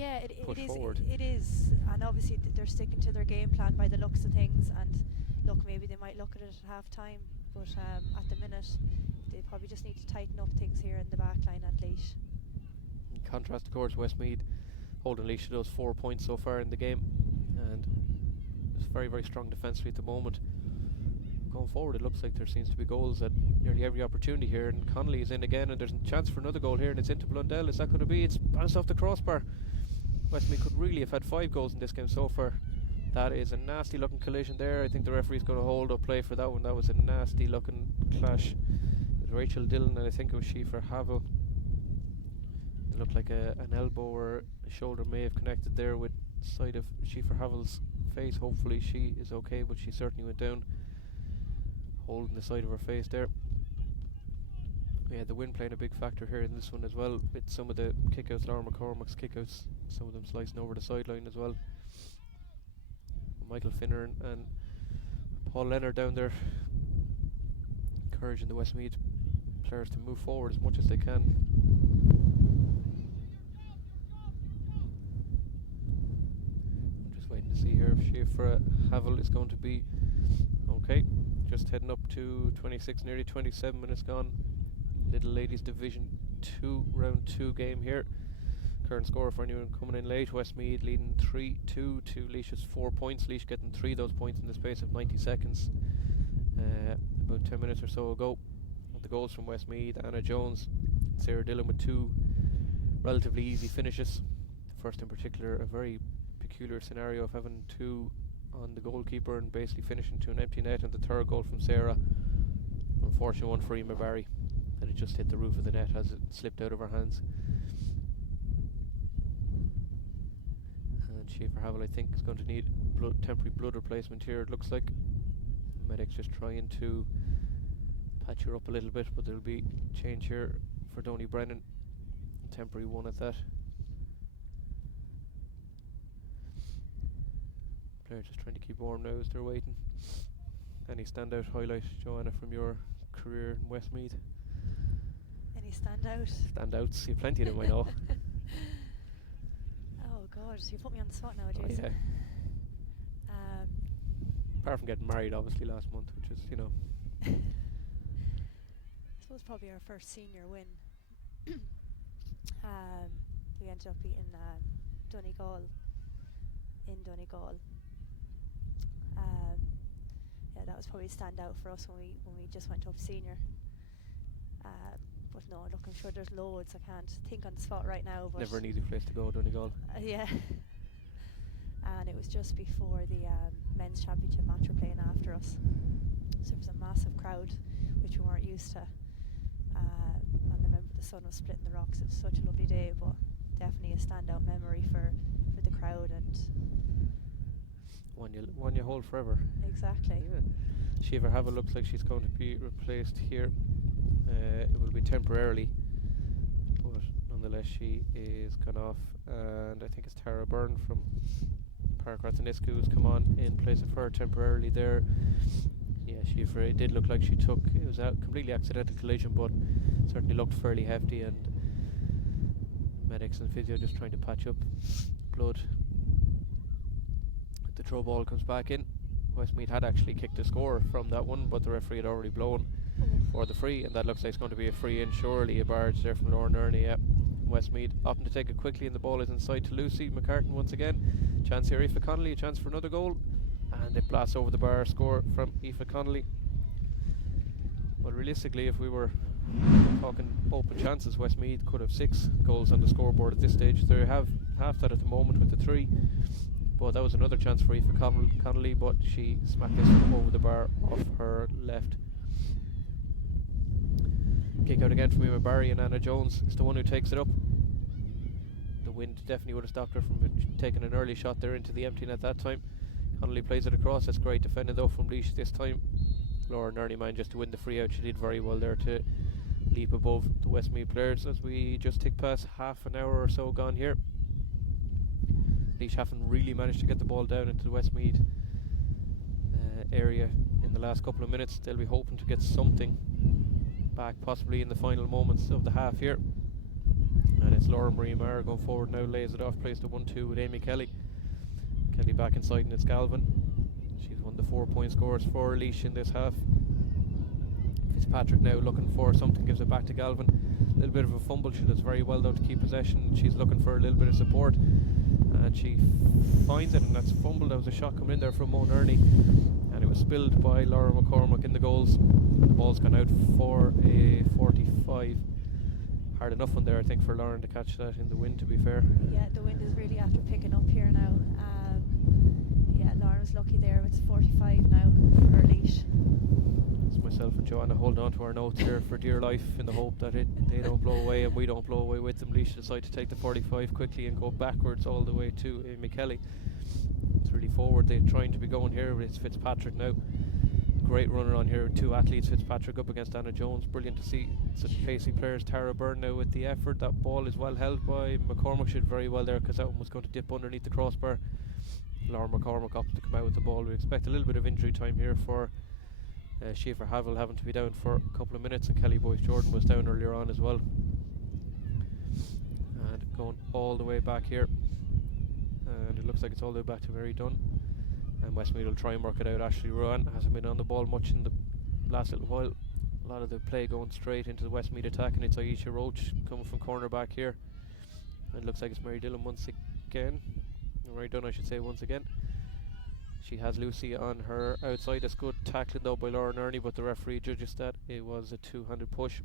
forward. It is, and obviously they're sticking to their game plan by the looks of things. And look, maybe they might look at it at half time, but at the minute they probably just need to tighten up things here in the back line at Laois. In contrast, of course, Westmeath holding Laois to those 4 points so far in the game, and it's very, very strong defensively at the moment. Going forward, it looks like there seems to be goals at nearly every opportunity here, and Connolly is in again, and there's a chance for another goal here, and it's into Blundell. Is that going to be? It's bounced off the crossbar. Westmeath could really have had 5 goals in this game so far. That is a nasty looking collision there. I think the referee's going to hold up play for that one. That was a nasty looking clash with Rachel Dillon, and I think it was Schiefer Havel. It looked like an elbow or a shoulder may have connected there with the side of Schiefer Havel's face. Hopefully she is okay, but she certainly went down, holding the side of her face there. Yeah, the wind playing a big factor here in this one as well, with some of the kickouts, Laura McCormack's kickouts, some of them slicing over the sideline as well. Michael Finner and Paul Leonard down there encouraging the Westmeath players to move forward as much as they can. I'm just waiting to see here if Schiefer Havel is going to be okay. Just heading up to 26, nearly 27 minutes gone. Lidl Ladies Division 2, round 2 game here. Current score for anyone coming in late, Westmeath leading 3-2 to Laois's 4 points. Laois getting 3 of those points in the space of 90 seconds. About 10 minutes or so ago. The goals from Westmeath, Anna Jones, Sarah Dillon with 2 relatively easy finishes. The first in particular, a very peculiar scenario of having 2 on the goalkeeper and basically finishing to an empty net, and the third goal from Sarah, unfortunate one for Emer Barry, that it just hit the roof of the net as it slipped out of her hands. And Schiefer Havel, I think, is going to need temporary blood replacement here, it looks like. The medic's just trying to patch her up a little bit, but there'll be change here for Donny Brennan, temporary one at that. Players just trying to keep warm now as they're waiting. Any standout highlight, Joanna, from your career in Westmeath? Any Standouts, you have plenty of them, I know. Oh God, you put me on the spot now, Oh, Jason. yeah. Apart from getting married, obviously, last month, which is, you know. I suppose probably our first senior win. We ended up beating Donegal in Donegal. Yeah, that was probably a standout for us when we just went up senior. But no, look, I'm sure there's loads. I can't think on the spot right now. But Never an easy place to go, Donegal. Yeah. And it was just before the men's championship match were playing after us. So there was a massive crowd. which we weren't used to. And I remember the sun was splitting the rocks. It was such a lovely day, but definitely a standout memory for the crowd, and one you hold forever. exactly. Yeah. Shiva Havel looks like she's going to be replaced here. It will be temporarily, but nonetheless she is gone off, and I think it's Tara Byrne from Park Rathaniscu who's come on in place of her temporarily there. Yeah, Shiva, it did look like it was a completely accidental collision, but certainly looked fairly hefty, and medics and physio just trying to patch up blood. The throw ball comes back in. Westmeath had actually kicked a score from that one, but the referee had already blown for the free, and that looks like it's going to be a free in surely. A barge there from Lauren Ernie. Yeah. Westmeath opting to take it quickly, and the ball is inside to Lucy McCartan once again. Chance here, Aoife Connolly, a chance for another goal, and it blasts over the bar. Score from Aoife Connolly. Well, realistically, if we were talking open chances, Westmeath could have 6 goals on the scoreboard at this stage. They have half that at the moment with the 3. But that was another chance for Aoife Connolly, but she smacked this over the bar off her left. Kick out again from Emma Barry, and Anna Jones is the one who takes it up. The wind definitely would have stopped her from taking an early shot there into the empty net that time. Connolly plays it across. That's great defending though from Laois this time. Lauren Ernie managed just to win the free out. She did very well there to leap above the Westmeath players as we just tick past half an hour or so gone here. Laois haven't really managed to get the ball down into the Westmeath area in the last couple of minutes. They'll be hoping to get something back possibly in the final moments of the half here. And it's Laura Marie Maher going forward now, lays it off, plays the 1-2 with Amy Kelly. Kelly back inside, and it's Galvin. She's won the 4-point scores for Laois in this half. Fitzpatrick now looking for something, gives it back to Galvin. A little bit of a fumble. She does very well though to keep possession. She's looking for a little bit of support, and she finds it, and that's fumbled. There was a shot coming in there from Moan Ernie, and it was spilled by Laura McCormack in the goals. And the ball's gone out for a 45. Hard enough one there, I think, for Lauren to catch that in the wind, to be fair. Yeah, the wind is really after picking up here now. Yeah, Lauren's lucky there. It's 45 now for Laois. It's myself and Joanna hold on to our notes here for dear life in the hope that they don't blow away and we don't blow away with them. Laois decide to take the 45 quickly and go backwards all the way to Amy Kelly. It's really forward they're trying to be going here, but it's Fitzpatrick now. Great runner on here, 2 athletes. Fitzpatrick up against Anna Jones. Brilliant to see such pacey players. Tara Byrne now with the effort. That ball is well held by McCormack. She did very well there because that one was going to dip underneath the crossbar. Laura McCormack opted to come out with the ball. We expect a little bit of injury time here for Shiva Havel having to be down for a couple of minutes, and Kelly Boyce Jordan was down earlier on as well. And going all the way back here, and it looks like it's all the way back to Mary Dunn. And Westmeath will try and work it out. Ashley Rowan hasn't been on the ball much in the last little while. A lot of the play going straight into the Westmeath attack, and it's Aisha Roach coming from corner back here. And it looks like it's Mary Dillon once again. Mary Dunn, I should say, once again. She has Lucy on her outside. That's good tackling though by Lauren Ernie, but the referee judges that it was a 2-handed push.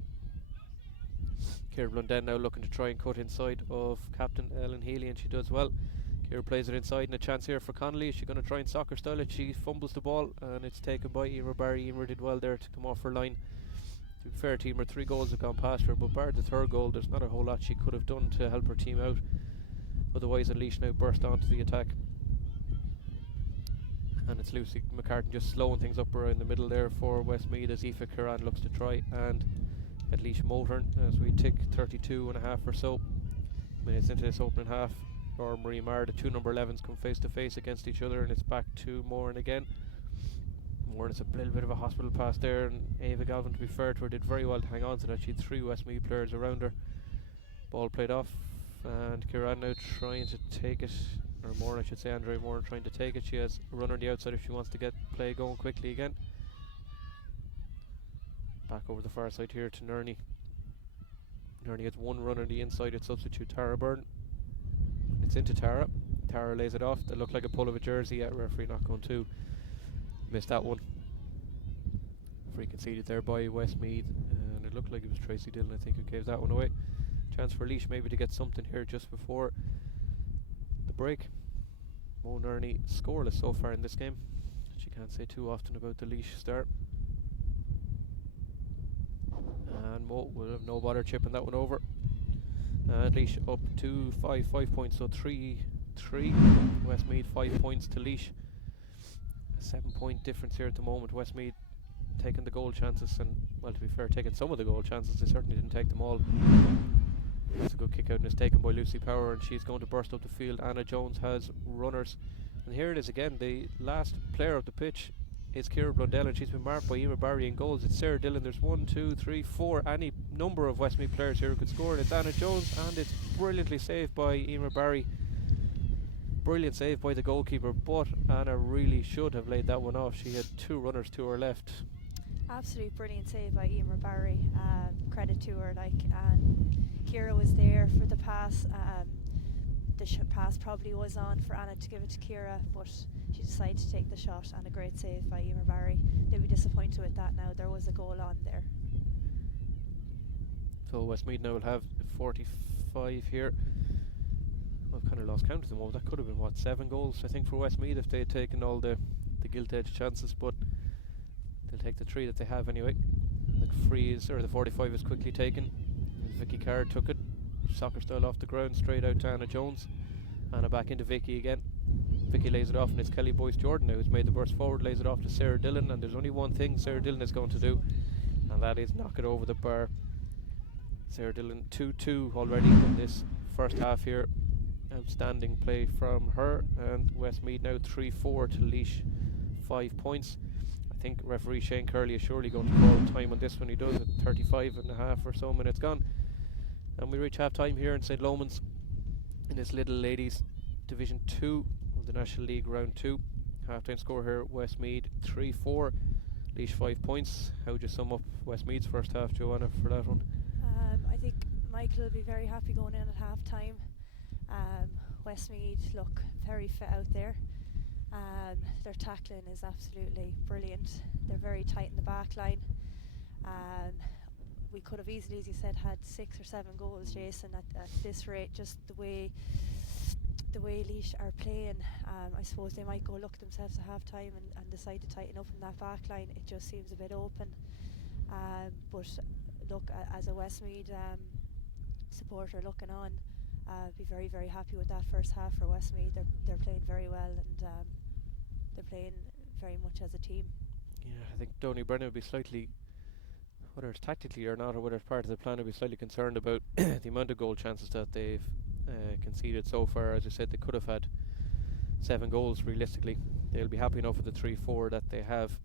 Ciara Blundell now looking to try and cut inside of captain Ellen Healy, and she does well. Ciara plays it inside, and a chance here for Connolly. Is she going to try and soccer style it? She fumbles the ball, and it's taken by Emer Barry. Emer did well there to come off her line. To be fair to Emer, 3 goals have gone past her, but bar the 3rd goal, there's not a whole lot she could have done to help her team out. Otherwise, Laois now burst onto the attack. And it's Lucy McCartan just slowing things up around the middle there for Westmeath as Aoife Curran looks to try and get Laois motoring as we tick 32 and a half or so minutes into this opening half. Laura Marie Maher, the 2 number 11s come face to face against each other, and it's back to Moran again. Moran, it's a little bit of a hospital pass there, and Ava Galvin, to be fair to her, did very well to hang on to that. She had 3 Westmeath players around her. Ball played off, and Kieran now trying to take it, or Moran I should say, Andrea Moran trying to take it. She has a runner on the outside if she wants to get play going quickly again. Back over the far side here to Nerney. Nerney gets 1 run on the inside. It's substitute Tara Byrne. It's into Tara. Tara lays it off. That looked like a pull of a jersey. Yeah, referee not going to. Missed that one. Free conceded there by Westmeath, and it looked like it was Tracy Dillon, I think, who gave that one away. Chance for Laois maybe to get something here just before the break. Mo Nerney scoreless so far in this game. She can't say too often about the Laois start. and Mo will have no bother chipping that one over. Laois up to 5 points, so 3-3. Westmeath 5 points to Laois. A 7-point difference here at the moment. Westmeath taking the goal chances, and well, to be fair, taking some of the goal chances. They certainly didn't take them all. It's a good kick out, and it's taken by Lucy Power, and she's going to burst up the field. Anna Jones has runners, and here it is again. The last player of the pitch is Ciara Blundell, and she's been marked by Emer Barry in goals. It's Sarah Dillon. There's 1, 2, 3, 4, any number of Westmeath players here who could score, and it's Anna Jones, and it's brilliantly saved by Emer Barry. Brilliant save by the goalkeeper, but Anna really should have laid that one off. She had 2 runners to her left. Absolutely brilliant save by Emer Barry. Credit to her, and Ciara was there for the pass. The pass probably was on for Anna to give it to Ciara, but she decided to take the shot, and a great save by Emer Barry. They'll be disappointed with that now. There was a goal on there. So Westmeath now will have 45 here. I've kind of lost count at the moment. That could have been 7 goals I think for Westmeath if they had taken all the gilt-edged chances, but they'll take the 3 that they have anyway. The 45 is quickly taken. Vicky Carr took it, soccer style off the ground, straight out to Anna Jones. Anna back into Vicky again. Vicky lays it off, and it's Kelly Boyce Jordan now who's made the burst forward, lays it off to Sarah Dillon, and there's only one thing Sarah Dillon is going to do, and that is knock it over the bar. Sarah Dillon 2-2 already in this first half here. Outstanding play from her, and Westmeath now 3-4 to Laois, 5 points. I think referee Shane Curley is surely going to call time on this when he does at 35 and a half or so minutes gone. And we reach half time here in St. Lomans in this Lidl Ladies Division 2 of the National League Round 2. Half time score here, Westmeath 3-4, Laois 5 points. How would you sum up Westmeath's first half, Joanna, for that one? I think Michael will be very happy going in at half time. Westmeath look very fit out there. Their tackling is absolutely brilliant. They're very tight in the back line. We could have easily, as you said, had 6 or 7 goals, Jason, at this rate. Just the way Laois are playing, I suppose they might go look themselves at half time and decide to tighten up in that back line. It just seems a bit open. But look, as a Westmeath supporter looking on, be very, very happy with that first half for Westmeath. They're playing very well, and they're playing very much as a team. Yeah, I think Donny Brennan would be slightly, whether it's tactically or not, or whether it's part of the plan, would be slightly concerned about the amount of goal chances that they've conceded so far. As I said, they could have had 7 goals realistically. They'll be happy enough with the 3-4 that they have,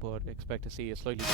but expect to see a slightly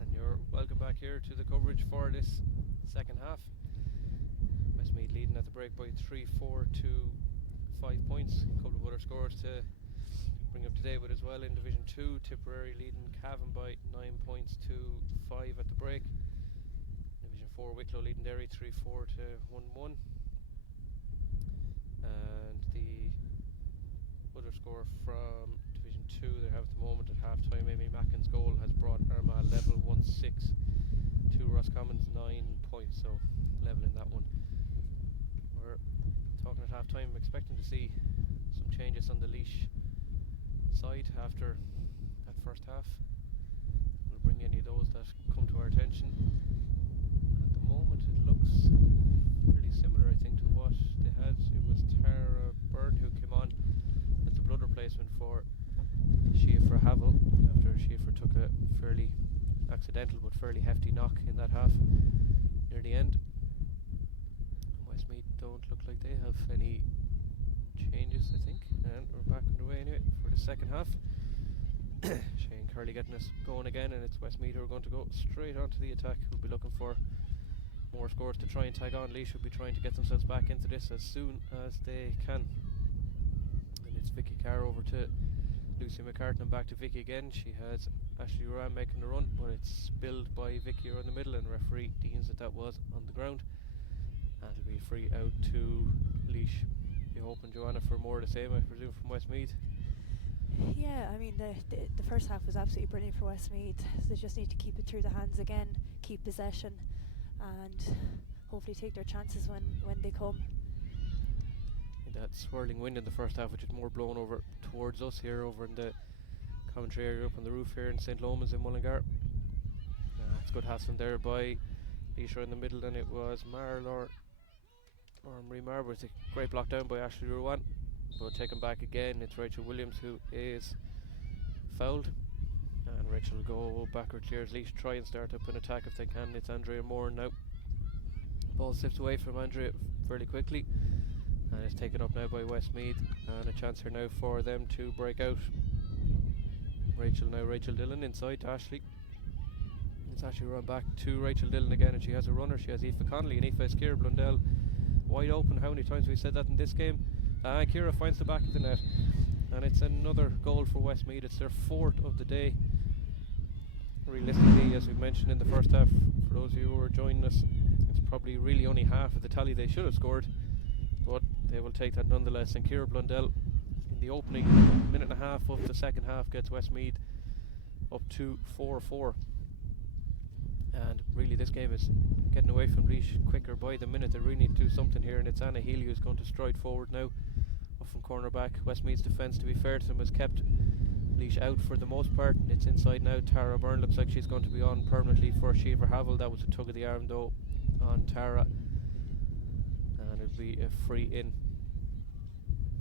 And you're welcome back here to the coverage for this second half. Westmeath leading at the break by 3-4 to 5 points. A couple of other scores to bring up to date with as well. In Division 2, Tipperary leading Cavan by 9 points to 5 at the break. Division 4, Wicklow leading Derry 3-4 to 1-1. And the other score from Division 2 they have at the moment at half time, Amy Mackin's goal has brought Armagh level 1-6 to Roscommon's 9 points, so level in that one. We're talking at half time, expecting to see some changes on the Laois side after that first half. We'll bring any of those that come to our attention. At the moment it looks pretty similar, I think, to what they had. It was Tara Byrne who came on as the blood replacement for Schieffer Havel after Schieffer took a fairly accidental but fairly hefty knock in that half near the end. Westmeath don't look like they have any changes, I think, and we're back underway anyway for the second half. Shane Curley getting us going again, and it's Westmeath who are going to go straight onto the attack. We'll be looking for more scores to try and tag on. Laois will be trying to get themselves back into this as soon as they can. And it's Vicky Carr over to Lucy McCartan and back to Vicky again. She has Ashley Ram making the run, but it's spilled by Vicky around the middle, and the referee deems that was on the ground. And it'll be free out to Laois. You're hoping, Joanna, for more of the same, I presume, from Westmeath? Yeah, I mean the first half was absolutely brilliant for Westmeath. They just need to keep it through the hands again, keep possession, and hopefully take their chances when they come. That swirling wind in the first half, which is more blown over towards us here over in the commentary area up on the roof here in St. Loman's in Mullingar. It's good hassling there by Laois in the middle, and it was Marlor or Marie Mar with a great block down by Ashley Ruan, but taken back again. It's Rachel Williams who is fouled, and Rachel will go backward clears. Laois try and start up an attack if they can. It's Andrea Moore now. Ball slips away from Andrea fairly quickly, and it's taken up now by Westmeath, and a chance here now for them to break out. Rachel Dillon inside to Ashley. It's Ashley run back to Rachel Dillon again, and she has a runner. She has Aoife Connolly, and Aoife is Ciara Blundell wide open. How many times have we said that in this game? Ciara finds the back of the net, and it's another goal for Westmeath. It's their fourth of the day. realistically, as we mentioned in the first half, for those of you who are joining us, it's probably really only half of the tally they should have scored, but they will take that nonetheless. And Ciara Blundell, in the opening minute and a half of the second half, gets Westmeath up to 4-4. And really this game is getting away from Laois quicker by the minute. They really need to do something here, and it's Anna Healy who's going to stride forward now up from cornerback. Westmeath's defence, to be fair to them, has kept Laois out for the most part, and it's inside now. Tara Byrne looks like she's going to be on permanently for Shiva Havel. That was a tug of the arm though on Tara, and it'll be a free in.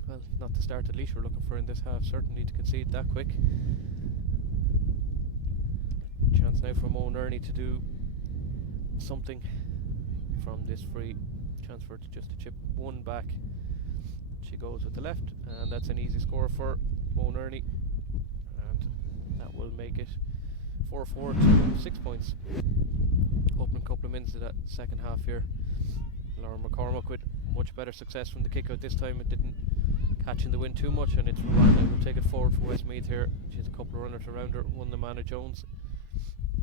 Well, not the start that Laois were looking for in this half, certainly to concede that quick. Chance now for Mo Nerney to do something from this free. Chance for it just to chip one back. She goes with the left, and that's an easy score for Mo Nerney, and that will make it 4-4 to 6 points. Opening couple of minutes of that second half here. Lauren McCormack with much better success from the kick out this time. It didn't catch in the wind too much, and it's Rwanda who will take it forward for Westmeath here. She has a couple of runners around her, one the Mana Jones,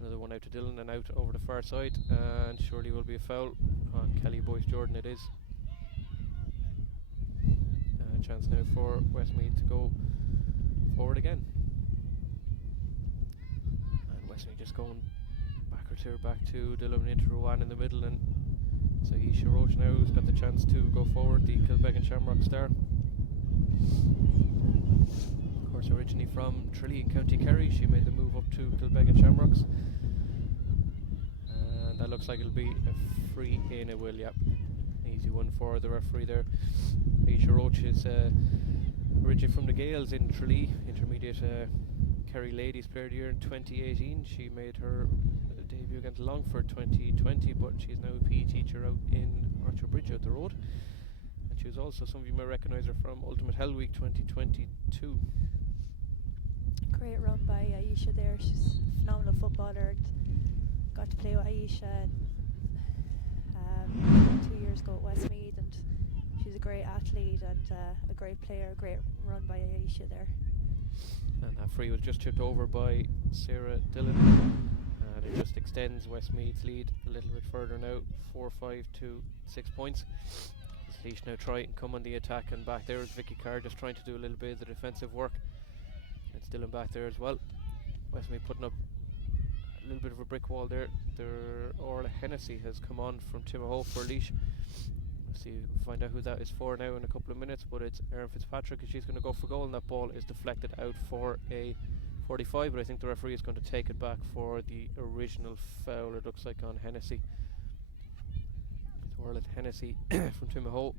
another one out to Dylan and out over the far side, and surely will be a foul on Kelly Boyce Jordan. It is. And a chance now for Westmeath to go forward again. And Westmeath just going backwards here, back to Dylan into Rowan in the middle, and so Isha Roche now who's got the chance to go forward, the Kilbeggan Shamrock star. Of course, originally from Tralee in County Kerry, she made the move up to Kilbeggan Shamrocks, and that looks like it'll be a free in. It will, yep. Easy one for the referee there. Isha Roach is originally from the Gales in Tralee, intermediate Kerry Ladies Player of the Year in 2018. She made her debut against Longford 2020, but she's now a PE teacher out in Archer Bridge out the road. And she was also, some of you may recognise her from Ultimate Hell Week 2022. Great run by Aisha there. She's a phenomenal footballer, and got to play with Aisha 2 years ago at Westmeath, and she's a great athlete and a great player. Great run by Aisha there. And that free was just chipped over by Sarah Dillon, and it just extends Westmeath's lead a little bit further now, 4-5 to 6 points. Laois now try and come on the attack, and back there is Vicky Carr just trying to do a little bit of the defensive work. It's Dylan back there as well. Westmeath putting up a little bit of a brick wall there. Orla Hennessy has come on from Timahoe for Laois. We'll see, find out who that is for now in a couple of minutes, but it's Erin Fitzpatrick, and she's going to go for goal, and that ball is deflected out for a 45, but I think the referee is going to take it back for the original foul, it looks like, on Hennessy. So Orla Hennessy from Timahoe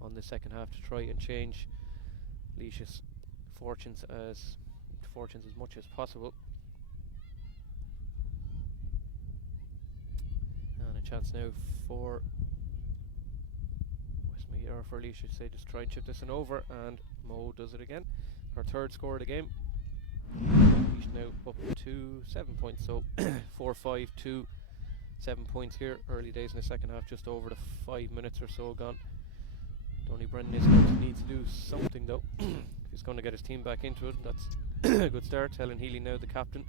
on the second half to try and change Laois's fortunes as much as possible. And a chance now for Westmeath, or for Laois, should say, just try and chip this one over, and Mo does it again. Her third score of the game. Laois now up to 7 points, so 4-5 to 7 points here. Early days in the second half, just over the 5 minutes or so gone. Donny Brennan is going to need to do something though. He's going to get his team back into it. That's a good start. Helen Healy now the captain.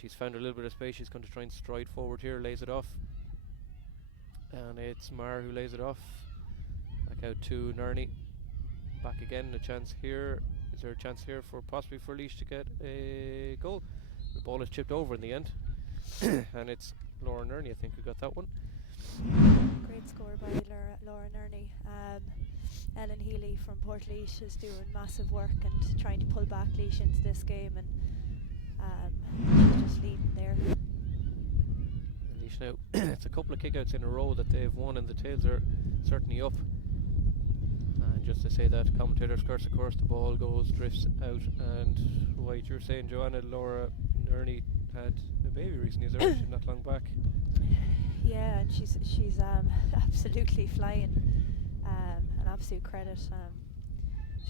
She's found a little bit of space. She's going to try and stride forward here, lays it off, and it's Mar who lays it off. Back out to Nerney. Back again. A chance here. Is there a chance here for possibly for Laois to get a goal? The ball is chipped over in the end, and it's Laura Nerney, I think, who got that one. Great score by Laura Nerney. Ellen Healy from Port Laois is doing massive work and trying to pull back Laois into this game, and she's just leading there. And Laois now, it's a couple of kickouts in a row that they've won, and the tails are certainly up. And just to say that, commentator's curse, of course, the ball drifts out, and what you're saying, Joanna, Laura Nerney had a baby recently, is there? Not long back. Yeah, and she's absolutely flying. An absolute credit.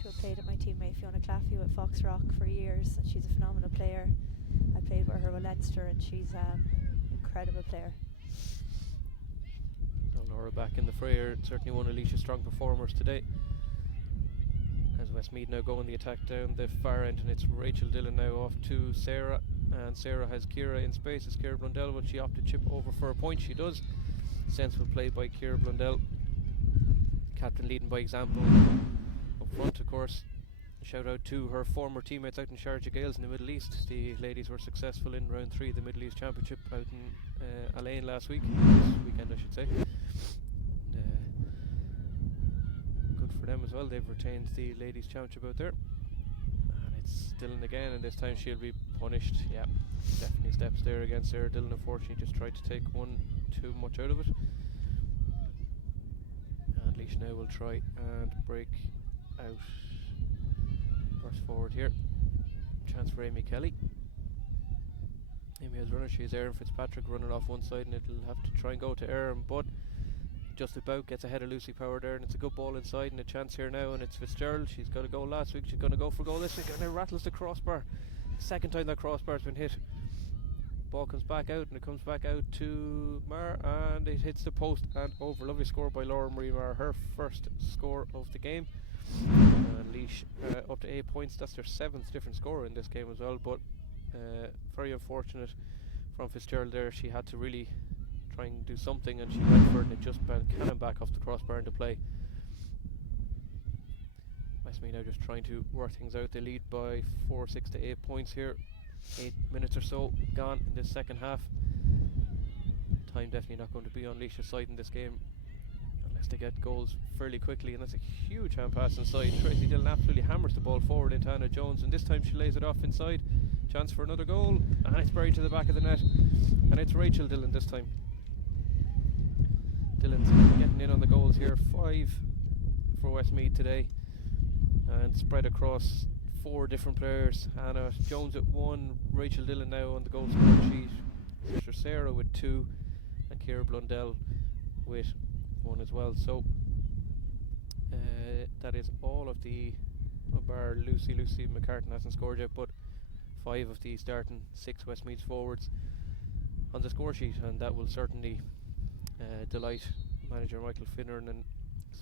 She played at my teammate Fiona Claffey with Fox Rock for years, and she's a phenomenal player. I played with her with Leinster, and she's an incredible player. Well, Laura back in the fray, certainly one of Laois's strong performers today. As Westmeath now go on the attack down the far end, and it's Rachel Dillon now off to Sarah. and Sarah has Ciara in space as Ciara Blundell. Will she opt to chip over for a point? She does. Sensible play by Ciara Blundell. Captain leading by example up front, of course. Shout out to her former teammates out in Sharjah Gales in the Middle East. The ladies were successful in round 3 of the Middle East Championship out in Al Ain last week. This weekend, I should say. Good for them as well. They've retained the ladies championship out there. And it's Dylan again, and this time she'll be punished. Yeah, definitely steps there against Sarah Dillon. Unfortunately, just tried to take one too much out of it. And Laois now will try and break out. Burst forward here. Chance for Amy Kelly. Amy has runner. She's Erin Fitzpatrick running off one side, and it'll have to try and go to Erin, but just about gets ahead of Lucy Power there, and it's a good ball inside and a chance here now, and it's Fitzgerald. She's got a goal last week. She's going to go for goal this week, and it rattles the crossbar. Second time that crossbar's been hit. Ball comes back out, and it comes back out to Mar, and it hits the post and over. Lovely score by Laura Marie Mar, her first score of the game. And Laois up to 8 points. That's their 7th different scorer in this game as well, but very unfortunate from Fitzgerald there. She had to really try and do something, and she went for it, and it just bent cannon back off the crossbar into play. Westmeath now just trying to work things out. They lead by 4, 6 to 8 points here. 8 minutes or so gone in this second half. Time definitely not going to be on Laois's side in this game unless they get goals fairly quickly, and that's a huge hand pass inside. Tracy Dillon absolutely hammers the ball forward into Anna Jones, and this time she lays it off inside. Chance for another goal, and it's buried to the back of the net, and it's Rachel Dillon this time. Dillon's getting in on the goals here. 5 for Westmeath today, and spread across 4 different players. Anna Jones at 1, Rachel Dillon now on the goal scoring sheet, Sister Sarah with 2, and Ciara Blundell with 1 as well. So that is all of the, bar Lucy McCartan hasn't scored yet, but 5 of the starting 6 Westmeath forwards on the score sheet, and that will certainly delight manager Michael Finnern and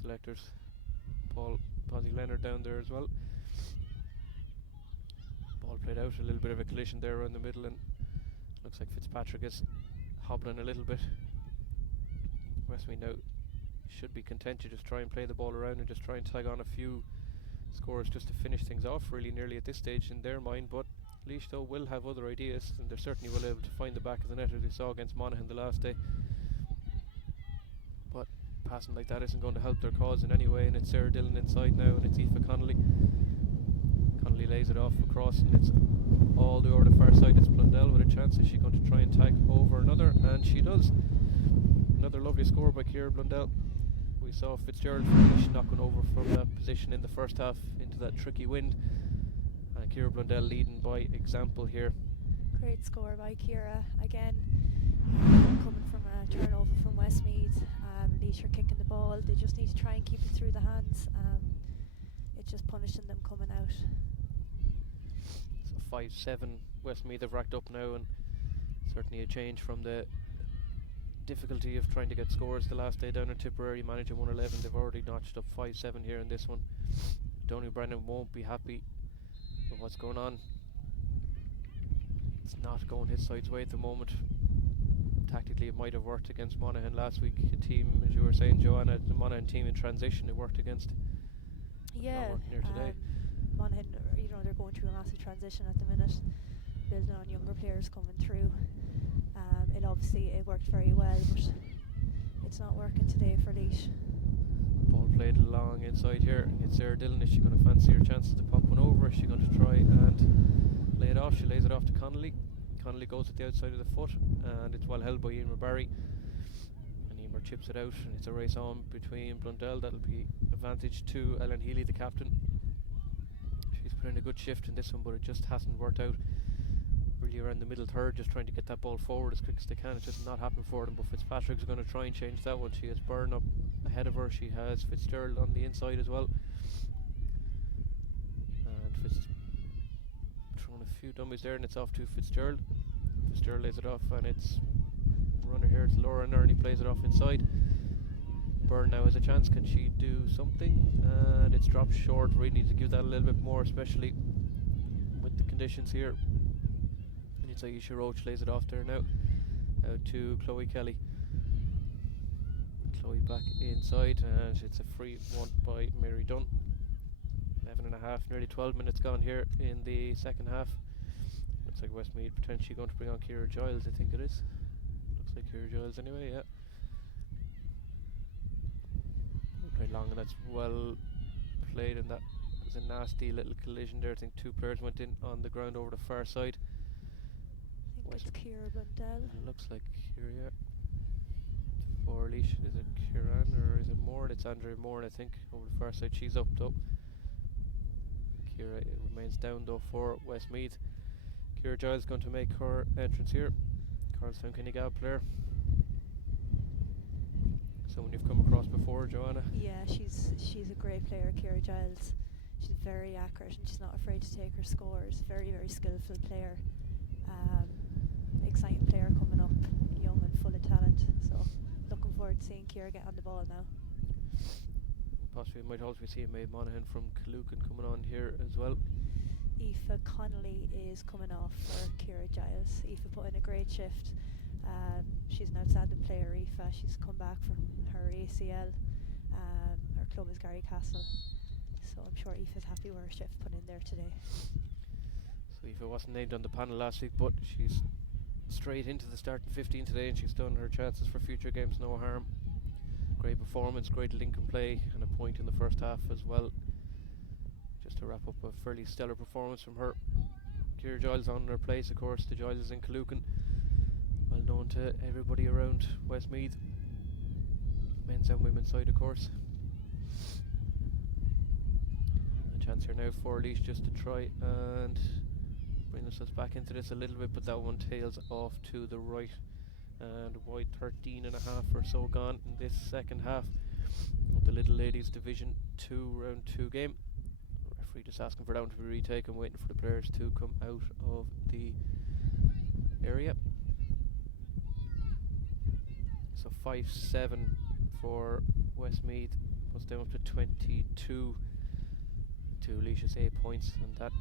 selectors Paul Posy Leonard down there as well. Ball played out, a little bit of a collision there around the middle, and looks like Fitzpatrick is hobbling a little bit. Westmeath now should be content to just try and play the ball around and just try and tag on a few scores just to finish things off really nearly at this stage in their mind, but Laois though will have other ideas, and they're certainly well able to find the back of the net as we saw against Monaghan the last day. But passing like that isn't going to help their cause in any way, and it's Sarah Dillon inside now, and it's Aoife Connolly. Connolly lays it off across, and it's all the way over the far side. It's Blundell with a chance. Is she going to try and tag over another? And she does. Another lovely score by Ciara Blundell. We saw Fitzgerald finish knocking over from that position in the first half into that tricky wind, and Ciara Blundell leading by example here. Great score by Ciara again, coming from a turnover from Westmeath. Laois are kicking the ball. They just need to try and keep it through the hands. It's just punishing them coming out. So 5-7 Westmeath have racked up now, and certainly a change from the difficulty of trying to get scores the last day down in Tipperary, managing 111. They've already notched up 5-7 here in this one. Donny Brennan won't be happy with what's going on. It's not going his side's way at the moment. Tactically it might have worked against Monaghan last week. A team, as you were saying, Joanna, the Monaghan team in transition, it worked against. Yeah, not working here today. Monaghan, they're going through a massive transition at the minute, building on younger players coming through. It worked very well, but it's not working today for Laois. Ball played long inside here. It's Sarah Dillon. Is she going to fancy her chances to pop one over? Is she going to try and lay it off? She lays it off to Connolly. Connolly goes at the outside of the foot, and it's well held by Emer Barry. And Emer chips it out, and it's a race on between Blundell. That'll be advantage to Ellen Healy, the captain. She's put in a good shift in this one, but it just hasn't worked out. Really around the middle third, just trying to get that ball forward as quick as they can. It's just not happening for them, but Fitzpatrick's going to try and change that one. She has Byrne up ahead of her. She has Fitzgerald on the inside as well, and Fitz throwing a few dummies there, and it's off to Fitzgerald. Fitzgerald lays it off, and it's runner here. It's Laura Nerney, plays it off inside. Byrne now has a chance. Can she do something? And it's dropped short. Really need to give that a little bit more, especially with the conditions here. So Isha Roach lays it off there now. Out to Chloe Kelly. Chloe back inside, and it's a free one by Mary Dunn. 11 and a half, nearly 12 minutes gone here in the second half. Looks like Westmeath potentially going to bring on Ciara Giles, I think it is. Looks like Ciara Giles anyway, yeah. Played long, and that's well played, and that was a nasty little collision there. I think two players went in on the ground over the far side. I think it's Ciara Blundell. Looks like Ciara, yeah. For Laois, is it Kieran or is it Moore? It's Andrea Moore, I think, over the far side. She's up though. Ciara remains down though for Westmeath. Ciara Giles going to make her entrance here. Carlstown Kinnegad player. Someone you've come across before, Joanna? Yeah, she's a great player, Ciara Giles. She's very accurate and she's not afraid to take her scores. Very, very skillful player. Exciting player coming up, young and full of talent. So looking forward to seeing Ciara get on the ball now. Possibly might also be seeing Maeve Monaghan from Killucan coming on here as well. Aoife Connolly is coming off for Ciara Giles. Aoife put in a great shift. She's an outstanding player, Aoife. She's come back from her ACL. Her club is Gary Castle. So I'm sure Aoife's happy with her shift put in there today. So Aoife wasn't named on the panel last week, but she's straight into the starting 15 today, and she's done her chances for future games no harm. Great performance, great link and play, and a point in the first half as well. Just to wrap up a fairly stellar performance from her. Ciara Giles on her place, of course. The Giles in Killucan, well known to everybody around Westmeath, men's and women's side, of course. A chance here now for Laois just to try and bring themselves back into this a little bit, but that one tails off to the right, and wide 13 and a half or so gone in this second half of the Lidl Ladies Division 2 round 2 game. The referee just asking for that one to be retaken, waiting for the players to come out of the area. So 5-7 for Westmeath, puts them up to 22 to Laois's 8 points, and that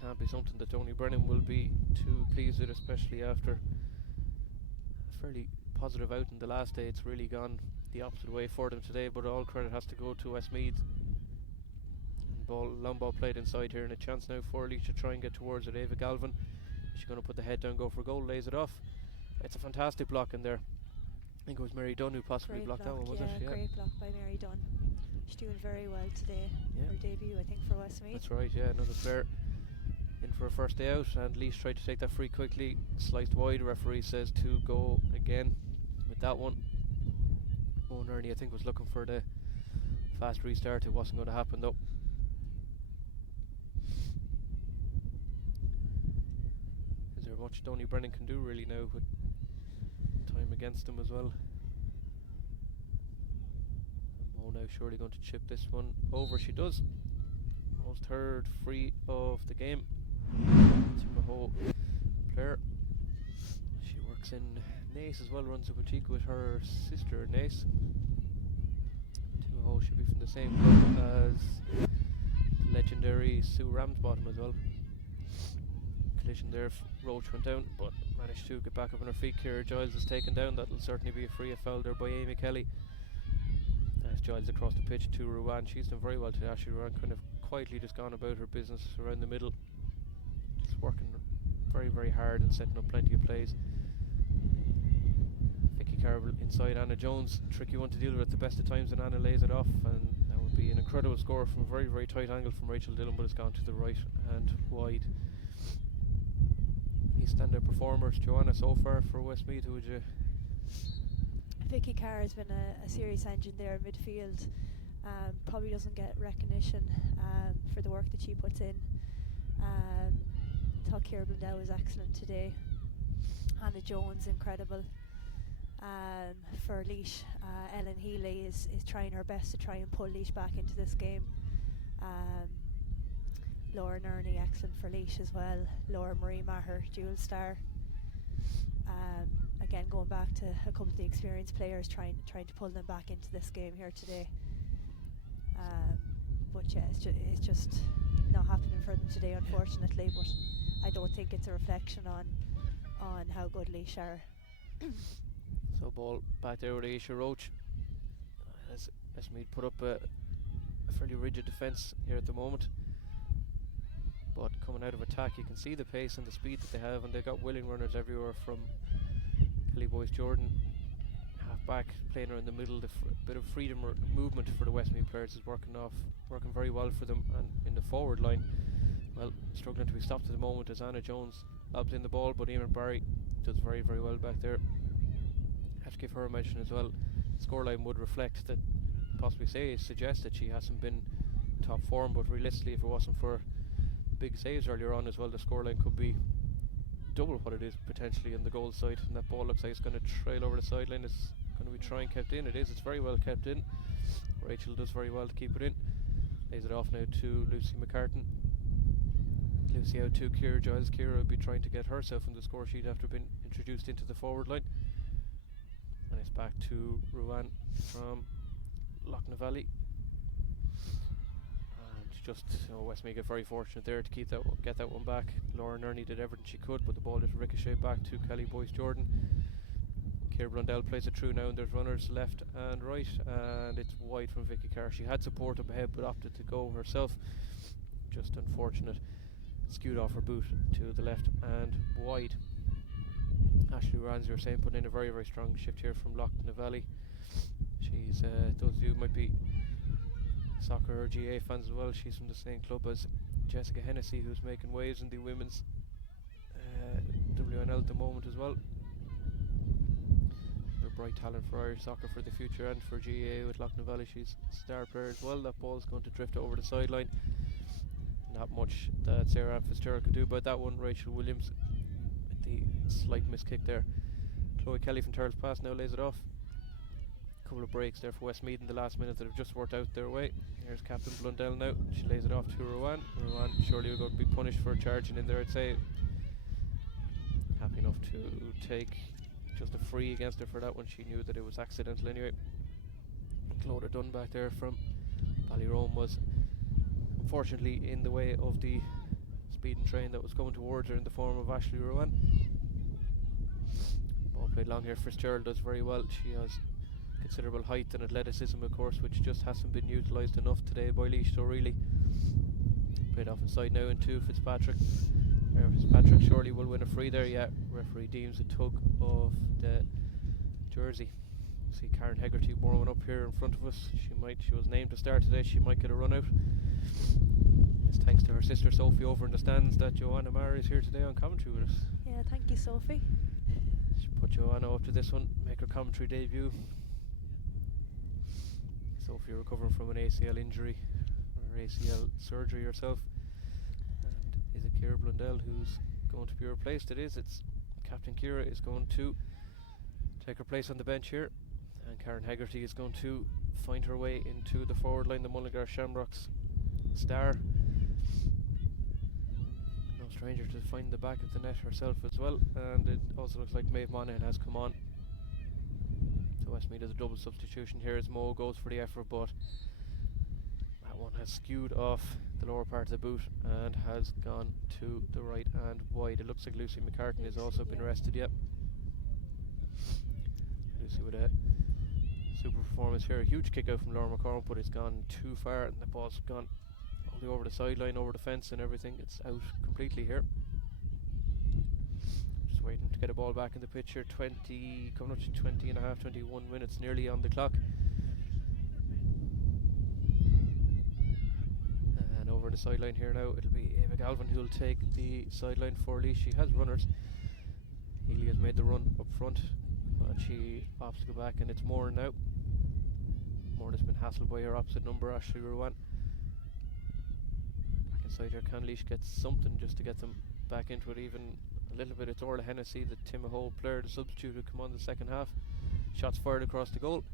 can't be something that Tony Brennan will be too pleased with, especially after a fairly positive out in the last day. It's really gone the opposite way for them today, but all credit has to go to Westmeath. Long ball played inside here, and a chance now for Laois to try and get towards it. Ava Galvin, she's going to put the head down, go for a goal, lays it off. It's a fantastic block in there. I think it was Mary Dunn who possibly blocked that one, was it? Yeah, great block by Mary Dunn. She's doing very well today. Yeah. Her debut, I think, for Westmeath. That's right, yeah, another player in for a first day out, and Laois tried to take that free quickly, sliced wide. Referee says to go again with that one. Owen Ernie, I think, was looking for the fast restart. It wasn't going to happen though. Is there much Tony Brennan can do really now with time against him as well? Mo now surely going to chip this one over. She does. Almost third free of the game. Maho player. She works in Naas as well, runs a boutique with her sister Naas. Maho should be from the same club as the legendary Sue Ramsbottom as well. Collision there, Roach went down, but managed to get back up on her feet. Ciara Giles is taken down. That'll certainly be a free, a foul there by Amy Kelly. As Giles across the pitch to Ruan. She's done very well today. Actually, Ruan kind of quietly just gone about her business around the middle, just working very, very hard and setting up plenty of plays. Vicky Carroll inside Anna Jones, tricky one to deal with at the best of times, and Anna lays it off, and that would be an incredible score from a very, very tight angle from Rachel Dillon, but it's gone to the right and wide. These standout performers, Joanna, so far for Westmeath, who would you? Vicky Carr has been a serious engine there in midfield. Probably doesn't get recognition for the work that she puts in. Thought Ciara Blundell was excellent today. Hannah Jones, incredible. For Laois, Ellen Healy is trying her best to try and pull Laois back into this game. Laura Nerney, excellent for Laois as well. Laura Marie Maher, dual star. Again, going back to a couple of the experienced players, trying to pull them back into this game here today. But yeah, it's just not happening for them today, unfortunately. But I don't think it's a reflection on on how good Laois are. So ball back there with Aisha Roach. As Westmeath put up a fairly rigid defence here at the moment. But coming out of attack, you can see the pace and the speed that they have, and they've got willing runners everywhere from Kelly Boyce Jordan, half back, playing her in the middle. The bit of freedom movement for the Westmeath players is working very well for them. And in the forward line, well, struggling to be stopped at the moment as Anna Jones lobs in the ball, but Eamon Barry does very, very well back there. Have to give her a mention as well. Scoreline would reflect that, suggest that she hasn't been top form, but realistically, if it wasn't for the big saves earlier on as well, the scoreline could be double what it is potentially on the goal side. And that ball looks like it's going to trail over the sideline. It's going to be trying kept in. It's very well kept in. Rachel does very well to keep it in. Lays it off now to Lucy McCartan. Lucy out to Ciara Giles. Ciara will be trying to get herself on the score sheet after being introduced into the forward line. And it's back to Ruan from Loughnane Valley. And just Westmeath get very fortunate there to get that one back. Lauren Ernie did everything she could, but the ball just ricocheted back to Kelly Boyce Jordan. Ciara Blundell plays it through now, and there's runners left and right, and it's wide from Vicky Carr. She had support up ahead but opted to go herself. Just unfortunate. Skewed off her boot to the left and wide. Ashley Rands, you were saying, putting in a very, very strong shift here from Loughnane Valley. She's, those of you who might be soccer or GA fans as well, she's from the same club as Jessica Hennessy, who's making waves in the women's WNL at the moment as well. A bright talent for Irish soccer for the future, and for GA with Loughnane Valley, she's a star player as well. That ball's going to drift over the sideline. Not much that Sarah Ann Fitzgerald could do about that one. Rachel Williams with the slight miss kick there. Chloe Kelly from Turles Pass now lays it off. Couple of breaks there for Westmeath in the last minute that have just worked out their way. Here's Captain Blundell now. She lays it off to Ruan. Ruan surely will go to be punished for charging in there, I'd say. Happy enough to take just a free against her for that one. She knew that it was accidental anyway. Clodagh Dunn back there from Ballyrome was unfortunately in the way of the speeding train that was coming towards her in the form of Ashley Ruan. Ball played long here. Fitzgerald does very well. She has considerable height and athleticism, of course, which just hasn't been utilised enough today by Laois. So really played off inside now into Fitzpatrick. Fitzpatrick surely will win a free there. Yeah, referee deems a tug of the jersey. See Karen Hegarty warming up here in front of us. She was named to start today. She might get a run out. It's thanks to her sister Sophie over in the stands that Joanna Maher is here today on commentary with us. Yeah, thank you, Sophie. She put Joanna up to this one, make her commentary debut. Sophie recovering from an ACL injury, or ACL surgery herself. And is it Ciara Blundell who's going to be replaced? It's Captain Ciara is going to take her place on the bench here, and Karen Hegarty is going to find her way into the forward line, the Mullingar Shamrocks star. No stranger to find the back of the net herself as well, and it also looks like Maeve Monaghan has come on. So Westmeath does a double substitution here as Mo goes for the effort, but that one has skewed off the lower part of the boot and has gone to the right and wide. It looks like Lucy McCartan has also been arrested. Yep. Lucy with a super performance here. A huge kick out from Laura McCormick, but it's gone too far and the ball's gone all the way over the sideline, over the fence and everything. It's out completely here. Just waiting to get a ball back in the pitch here. Coming up to 20 and a half, 21 minutes nearly on the clock. And over the sideline here now, it'll be Ava Galvin who'll take the sideline for Laois. She has runners. Healy has made the run up front, and she opts to go back, and it's Moore now. Moore has been hassled by her opposite number, Ashley Ruan. Back inside here, can Laois get something just to get them back into it even a little bit? It's Orla Hennessy, the Timahoe player, the substitute who come on the second half. Shots fired across the goal,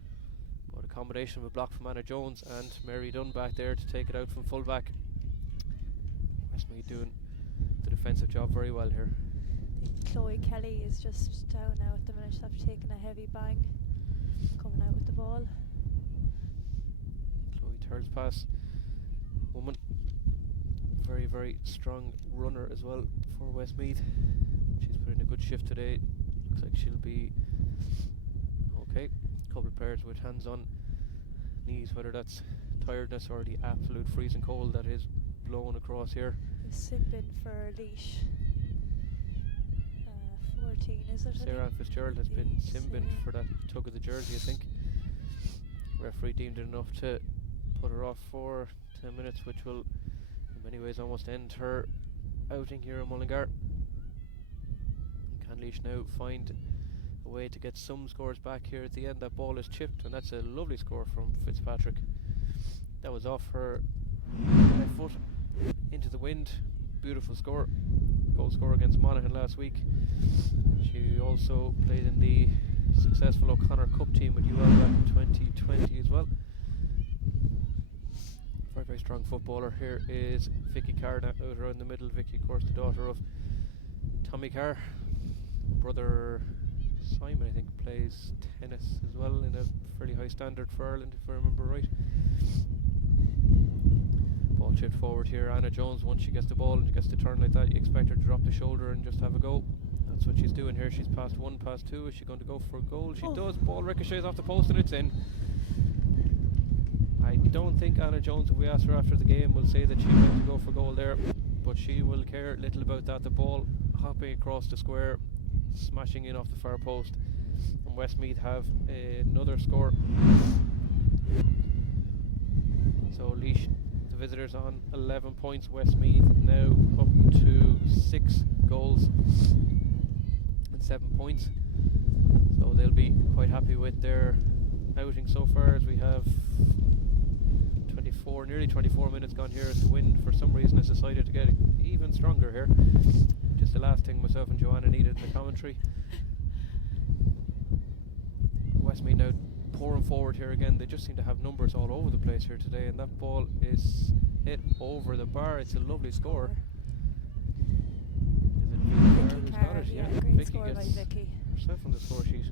but a combination of a block from Anna Jones and Mary Dunn back there to take it out from full back. Westmeath doing the defensive job very well here. Chloe Kelly is just down now at the minute after taking a heavy bang, coming out with the ball. Chloe Turles Pass, woman, very, very strong runner as well for Westmeath. She's put in a good shift today. Looks like she'll be okay. Couple of players with hands on knees, whether that's tiredness or the absolute freezing cold that is blowing across here. Simping for Laois. 14, is it? Sarah Fitzgerald has been simbined for that tug of the jersey, I think. Referee deemed it enough to put her off for 10 minutes, which will in many ways almost end her outing here in Mullingar. Can Laois now find a way to get some scores back here at the end? That ball is chipped, and that's a lovely score from Fitzpatrick. That was off her left foot into the wind. Beautiful score. Goal score against Monaghan last week. She also played in the successful O'Connor Cup team with UL back in 2020 as well. Very, very strong footballer. Here is Vicky Carr now out around the middle. Vicky, of course, the daughter of Tommy Carr. Brother Simon, I think, plays tennis as well in a fairly high standard for Ireland, if I remember right. Ball chipped forward here. Anna Jones, once she gets the ball and she gets to turn like that, you expect her to drop the shoulder and just have a go. That's what she's doing here. She's passed one, past two. Is she going to go for a goal? She does. Ball ricochets off the post and it's in. I don't think Anna Jones, if we ask her after the game, will say that she meant to go for goal there, but she will care little about that. The ball hopping across the square, smashing in off the far post, and Westmeath have another score. So Laois, the visitors, on 11 points. Westmeath now up to 6 goals and 7 points. So they'll be quite happy with their outing so far, as we have nearly 24 minutes gone here as the wind for some reason has decided to get even stronger here. Just the last thing myself and Joanna needed in the commentary. Westmeath now pouring forward here again. They just seem to have numbers all over the place here today, and that ball is hit over the bar. It's a lovely score. Is it Vicky Carr who's got it? Yeah, great Vicky score by gets Vicky. herself on the score sheet.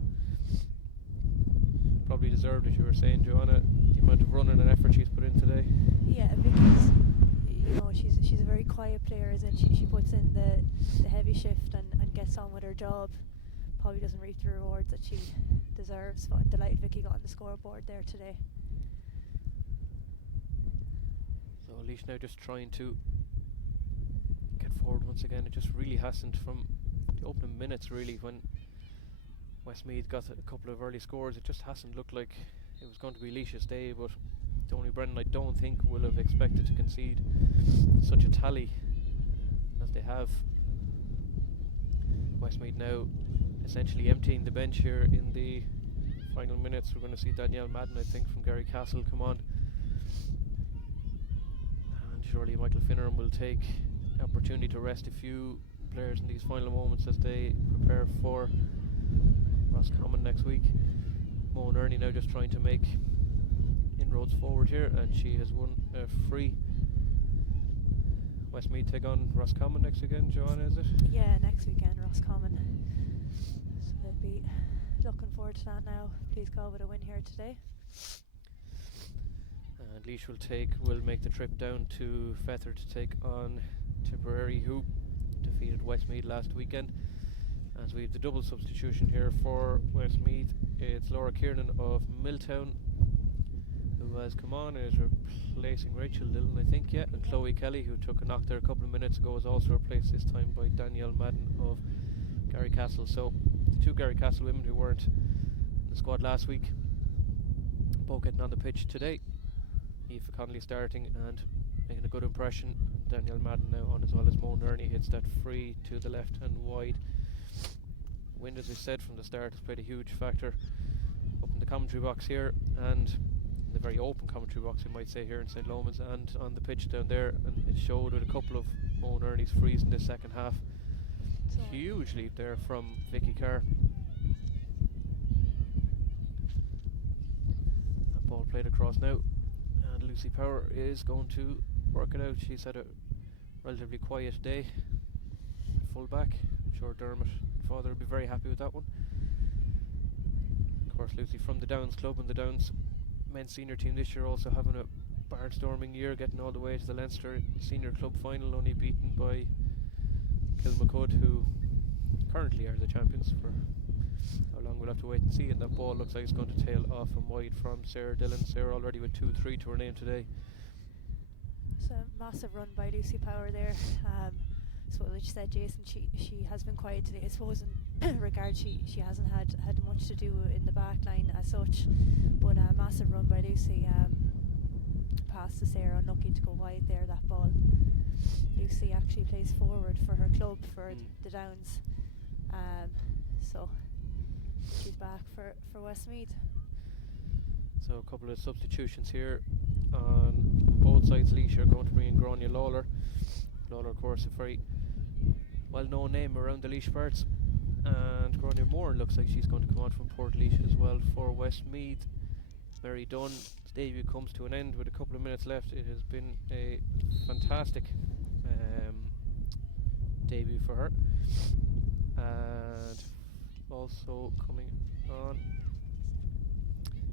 Probably deserved, as you were saying, Joanna, the amount of running and effort she's put in today. Yeah, Vicky's, you know, she's a very quiet player, isn't she? She puts in the heavy shift and gets on with her job. Probably doesn't reap the rewards that she deserves, but I'm delighted Vicky got on the scoreboard there today. So Laois now just trying to get forward once again. It just really hasn't, from the opening minutes really, when Westmeath got a couple of early scores, it just hasn't looked like it was going to be Laois's day. But Tony Brennan, I don't think, will have expected to concede such a tally as they have. Westmeath now essentially emptying the bench here in the final minutes. We're going to see Danielle Madden, I think, from Gary Castle come on, and surely Michael Finneran will take the opportunity to rest a few players in these final moments as they prepare for Roscommon next week. Moan Ernie now just trying to make inroads forward here, and she has won a free. Westmeath take on Roscommon next weekend, Joanna, is it? Yeah, next weekend, Roscommon. So they'll be looking forward to that now. Please go with a win here today. And Laois will make the trip down to Fethard to take on Tipperary, who defeated Westmeath last weekend. As we have the double substitution here for Westmeath, it's Laura Kiernan of Milltown who has come on and is replacing Rachel Dillon, I think, and Chloe Kelly, who took a knock there a couple of minutes ago, is also replaced this time by Danielle Madden of Gary Castle. So the two Gary Castle women who weren't in the squad last week, both getting on the pitch today. Aoife Connolly starting and making a good impression, and Danielle Madden now on, as well as Moan Ernie hits that free to the left and wide. Wind, as we said from the start, has played a huge factor up in the commentary box here, and in the very open commentary box, we might say, here in St. Lomans, and on the pitch down there, and it showed with a couple of Moan Ernie's frees in the second half. Huge leap there from Vicky Carr. That ball played across now, and Lucy Power is going to work it out. She's had a relatively quiet day at full back. I'm sure Dermot, father, will be very happy with that one. Of course, Lucy from the Downs club, and the Downs men's senior team this year also having a barnstorming year, getting all the way to the Leinster senior club final, only beaten by Kilmacud, who currently are the champions. For how long we'll have to wait and see. And that ball looks like it's going to tail off and wide from Sarah Dillon. Sarah already with 2-3 to her name today. It's a massive run by Lucy Power there. So like you said, Jason, she has been quiet today. I suppose in regard she hasn't had much to do in the back line as such. But a massive run by Lucy. Pass to Sarah, unlucky to go wide there, that ball. Lucy actually plays forward for her club for the Downs. So she's back for Westmeath. So a couple of substitutions here on both sides. Laois are going to bring in Grania Lawler. Lawler, of course, a very well-known name around the Laois parts. And Grania Moore looks like she's going to come on from Port Laois as well for Westmeath. Mary Dunn's debut comes to an end with a couple of minutes left. It has been a fantastic debut for her. And also coming on,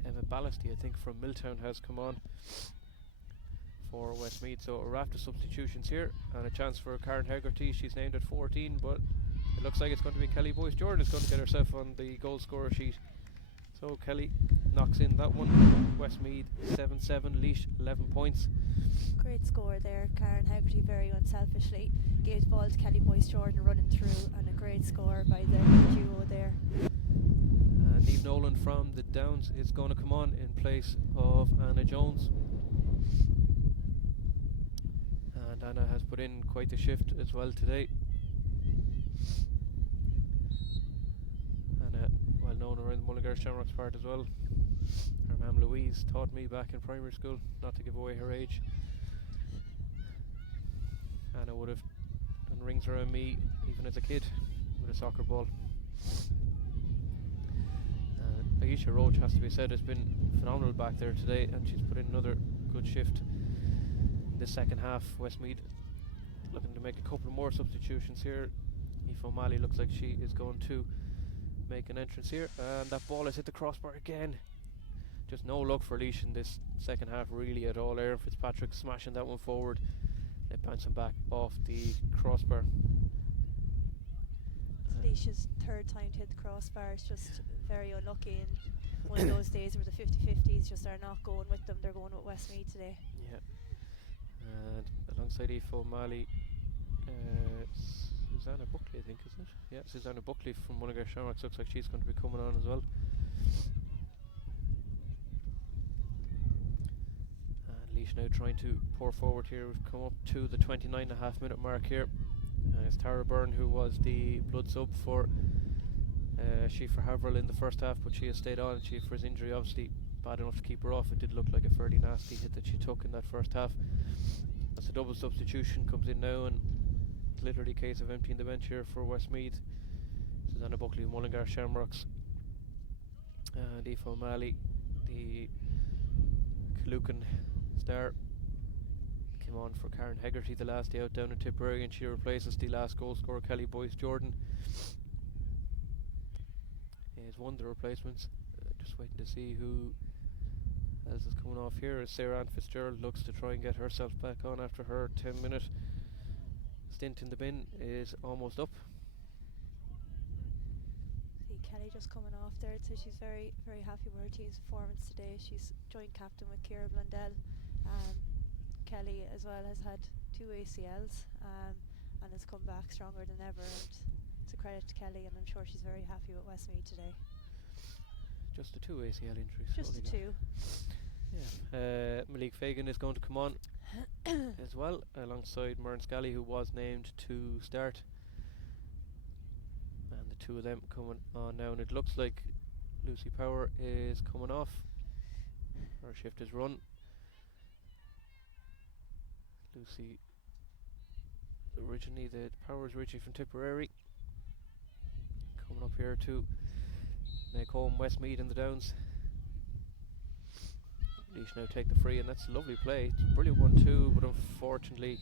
Emma Ballasty, I think, from Milltown has come on for Westmeath. So a raft of substitutions here and a chance for Karen Hegarty. She's named at 14, but it looks like it's going to be Kelly Boyce-Jordan is going to get herself on the goal scorer sheet. So Kelly knocks in that one. Westmeath 7-7, Laois 11 points. Great score there. Karen Hegarty very unselfishly gave the ball to Kelly Boyce-Jordan running through, and a great score by the duo there. And Niamh Nolan from the Downs is going to come on in place of Anna Jones. And Anna has put in quite the shift as well today. Anna, well known around the Mullingar Shamrocks part as well. Her ma'am Louise taught me back in primary school, not to give away her age. Anna would have done rings around me even as a kid with a soccer ball. Aisha Roach, has to be said, has been phenomenal back there today, and she's put in another good shift in the second half. Westmeath looking to make a couple more substitutions here. Aoife O'Malley looks like she is going to make an entrance here, and that ball has hit the crossbar again. Just no luck for Laois in this second half really at all. Erin Fitzpatrick smashing that one forward. They bouncing back off the crossbar. Laois's third time to hit the crossbar. It's just very unlucky, and one of those days where the 50-50s just are not going with them. They're going with Westmeath today. Yeah. And alongside Aoife O'Malley, Susanna Buckley, I think, is it? Yeah, Susanna Buckley from Mullingar Shamrocks looks like she's going to be coming on as well. And Laois now trying to pour forward here. We've come up to the 29.5 minute mark here. It's Tara Byrne who was the blood sub for Sheaffer Haverhill in the first half, but she has stayed on. Sheaffer's injury obviously bad enough to keep her off. It did look like a fairly nasty hit that she took in that first half. That's a double substitution comes in now, and it's literally a case of emptying the bench here for Westmeath. Susanna Buckley of Mullingar Shamrocks and Aoife O'Malley, the Calucan star, came on for Karen Hegarty the last day out down in Tipperary, and she replaces the last goal scorer Kelly Boyce-Jordan. Is one of the replacements. Just waiting to see who else is coming off here. As Sarah Ann Fitzgerald looks to try and get herself back on after her 10-minute stint in the bin is almost up. See Kelly just coming off there. So she's very, very happy with her team's performance today. She's joint captain with Ciara Blundell. Kelly as well has had 2 ACLs and has come back stronger than ever, and it's a credit to Kelly, and I'm sure she's very happy with Westmeath today. Just the 2 ACL injuries. Just the 2. Yeah. Malik Fagan is going to come on as well, alongside Mern Scally, who was named to start. And the 2 of them coming on now, and it looks like Lucy Power is coming off. Her shift is run. Lucy, the Power is originally from Tipperary, coming up here to make home Westmeath in the Downs. Laois now take the free, and that's a lovely play. It's a brilliant 1-2, but unfortunately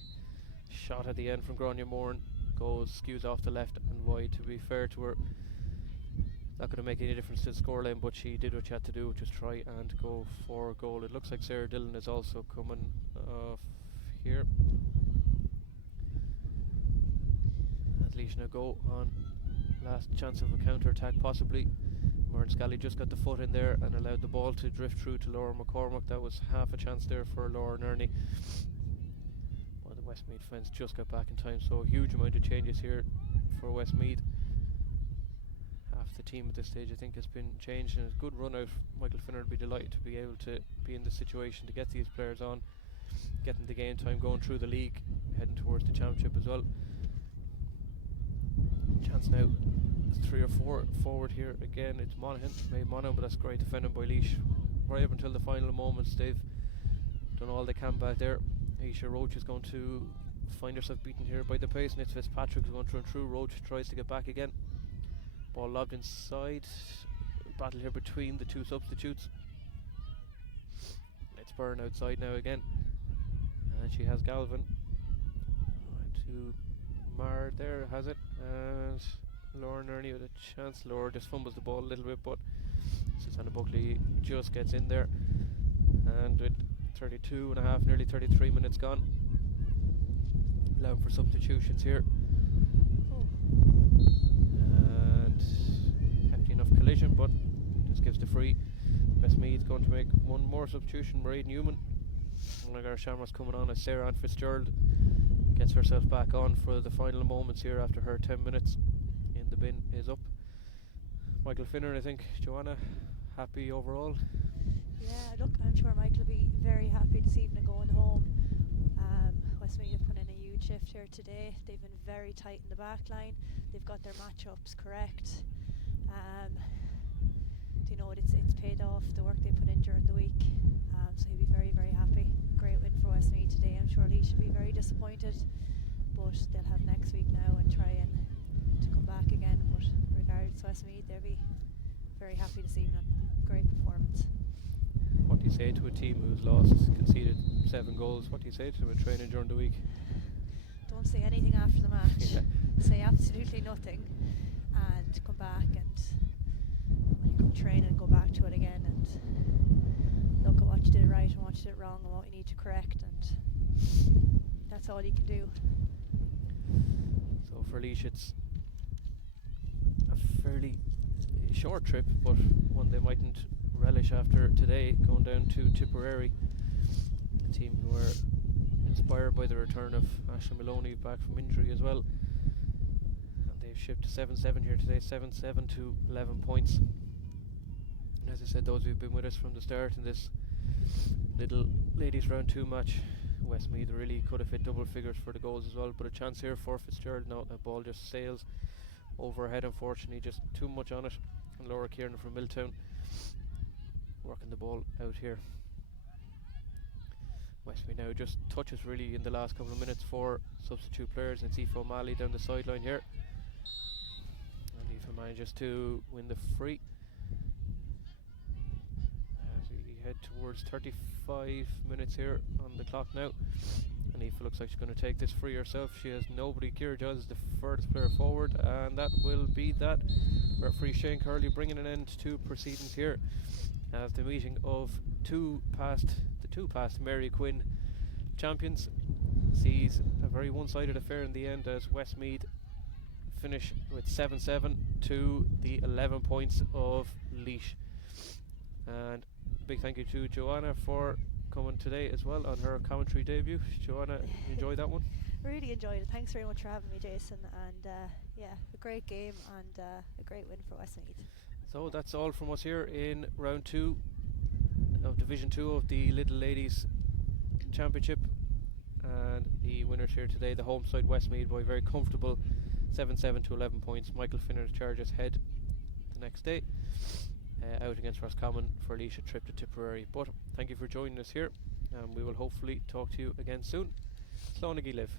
shot at the end from Grania Moore skews off the left and wide. To be fair to her, not going to make any difference to the scoreline, but she did what she had to do, which is try and go for a goal. It looks like Sarah Dillon is also coming off here. As Laois now go on last chance of a counter attack possibly. Murren Scally just got the foot in there and allowed the ball to drift through to Laura McCormack. That was half a chance there for Laura Nerney. Well, the Westmeath fans just got back in time, so a huge amount of changes here for Westmeath. Half the team at this stage I think has been changed, and it's a good run out. Michael Finner would be delighted to be able to be in this situation to get these players on, getting the game time going through the league, heading towards the championship as well. Chance now, there's 3 or 4 forward here again. It's Monaghan, made Monaghan, but that's great defending by Laois. Right up until the final moments, they've done all they can back there. Aisha Roach is going to find herself beaten here by the pace, and it's Fitzpatrick who's going through and through. Roach tries to get back again. Ball lobbed inside. Battle here between the two substitutes. It's Byrne outside now again, and she has Galvin to Mar there, has it, and Laura Nerney with a chance. Laura just fumbles the ball a little bit, but Susanna Buckley just gets in there, and with 32 and a half, nearly 33 minutes gone, allowing for substitutions here. And hefty enough collision, but just gives the free. Westmeath going to make one more substitution. Mairead Newman, Mullingar Shamrock's coming on as Sarah Ann Fitzgerald gets herself back on for the final moments here after her 10 minutes in the bin is up. Michael Finner, I think. Joanna, happy overall? Yeah, look, I'm sure Michael will be very happy this evening going home. Westmeath have put in a huge shift here today. They've been very tight in the back line. They've got their matchups correct. You know, it's paid off, the work they put in during the week. So he'll be very, very happy. Great win for Westmeath today. I'm sure he should be very disappointed, but they'll have next week now and try and to come back again. But regardless, Westmeath, they'll be very happy this evening. Great performance. What do you say to a team who's lost, conceded 7 goals? What do you say to them in training during the week? Don't say anything after the match. Yeah. Say absolutely nothing, and come back, and when you come train and go back to it again and look at what you did right and what you did wrong and what you need to correct, and that's all you can do. So for Laois it's a fairly short trip, but one they mightn't relish after today, going down to Tipperary, a team who are inspired by the return of Ashley Maloney back from injury as well, and they've shipped 7-7 here today, 7-7 to 11 points. And as I said, those who've been with us from the start in this little ladies round 2 match, Westmeath really could have hit double figures for the goals as well, but a chance here for Fitzgerald. Now the ball just sails overhead, unfortunately, just too much on it, and Laura Kieran from Milltown working the ball out here. Westmeath now just touches really in the last couple of minutes for substitute players, and Aoife O'Malley down the sideline here, and Aoife manages to win the free as we head towards 35 minutes here on the clock now, and Aoife looks like she's going to take this free herself. She has nobody. Kira Giles is the furthest player forward, and that will be that. Referee Shane Curley bringing an end to proceedings here as the meeting of the two past Mary Quinn champions sees a very one-sided affair in the end, as Westmeath finish with 7-7 to the 11 points of Laois. And big thank you to Joanna for coming today as well on her commentary debut. Joanna, enjoy that one? Really enjoyed it. Thanks very much for having me, Jason, and yeah, a great game and a great win for Westmeath. So that's all from us here in round 2 of Division 2 of the Lidl Ladies Championship, and the winners here today, the home side Westmeath, by very comfortable 7-7 to 11 points. Michael Finner's Chargers head the next day out against Roscommon for Laois, a trip to Tipperary. But thank you for joining us here, and we will hopefully talk to you again soon. Slán Live.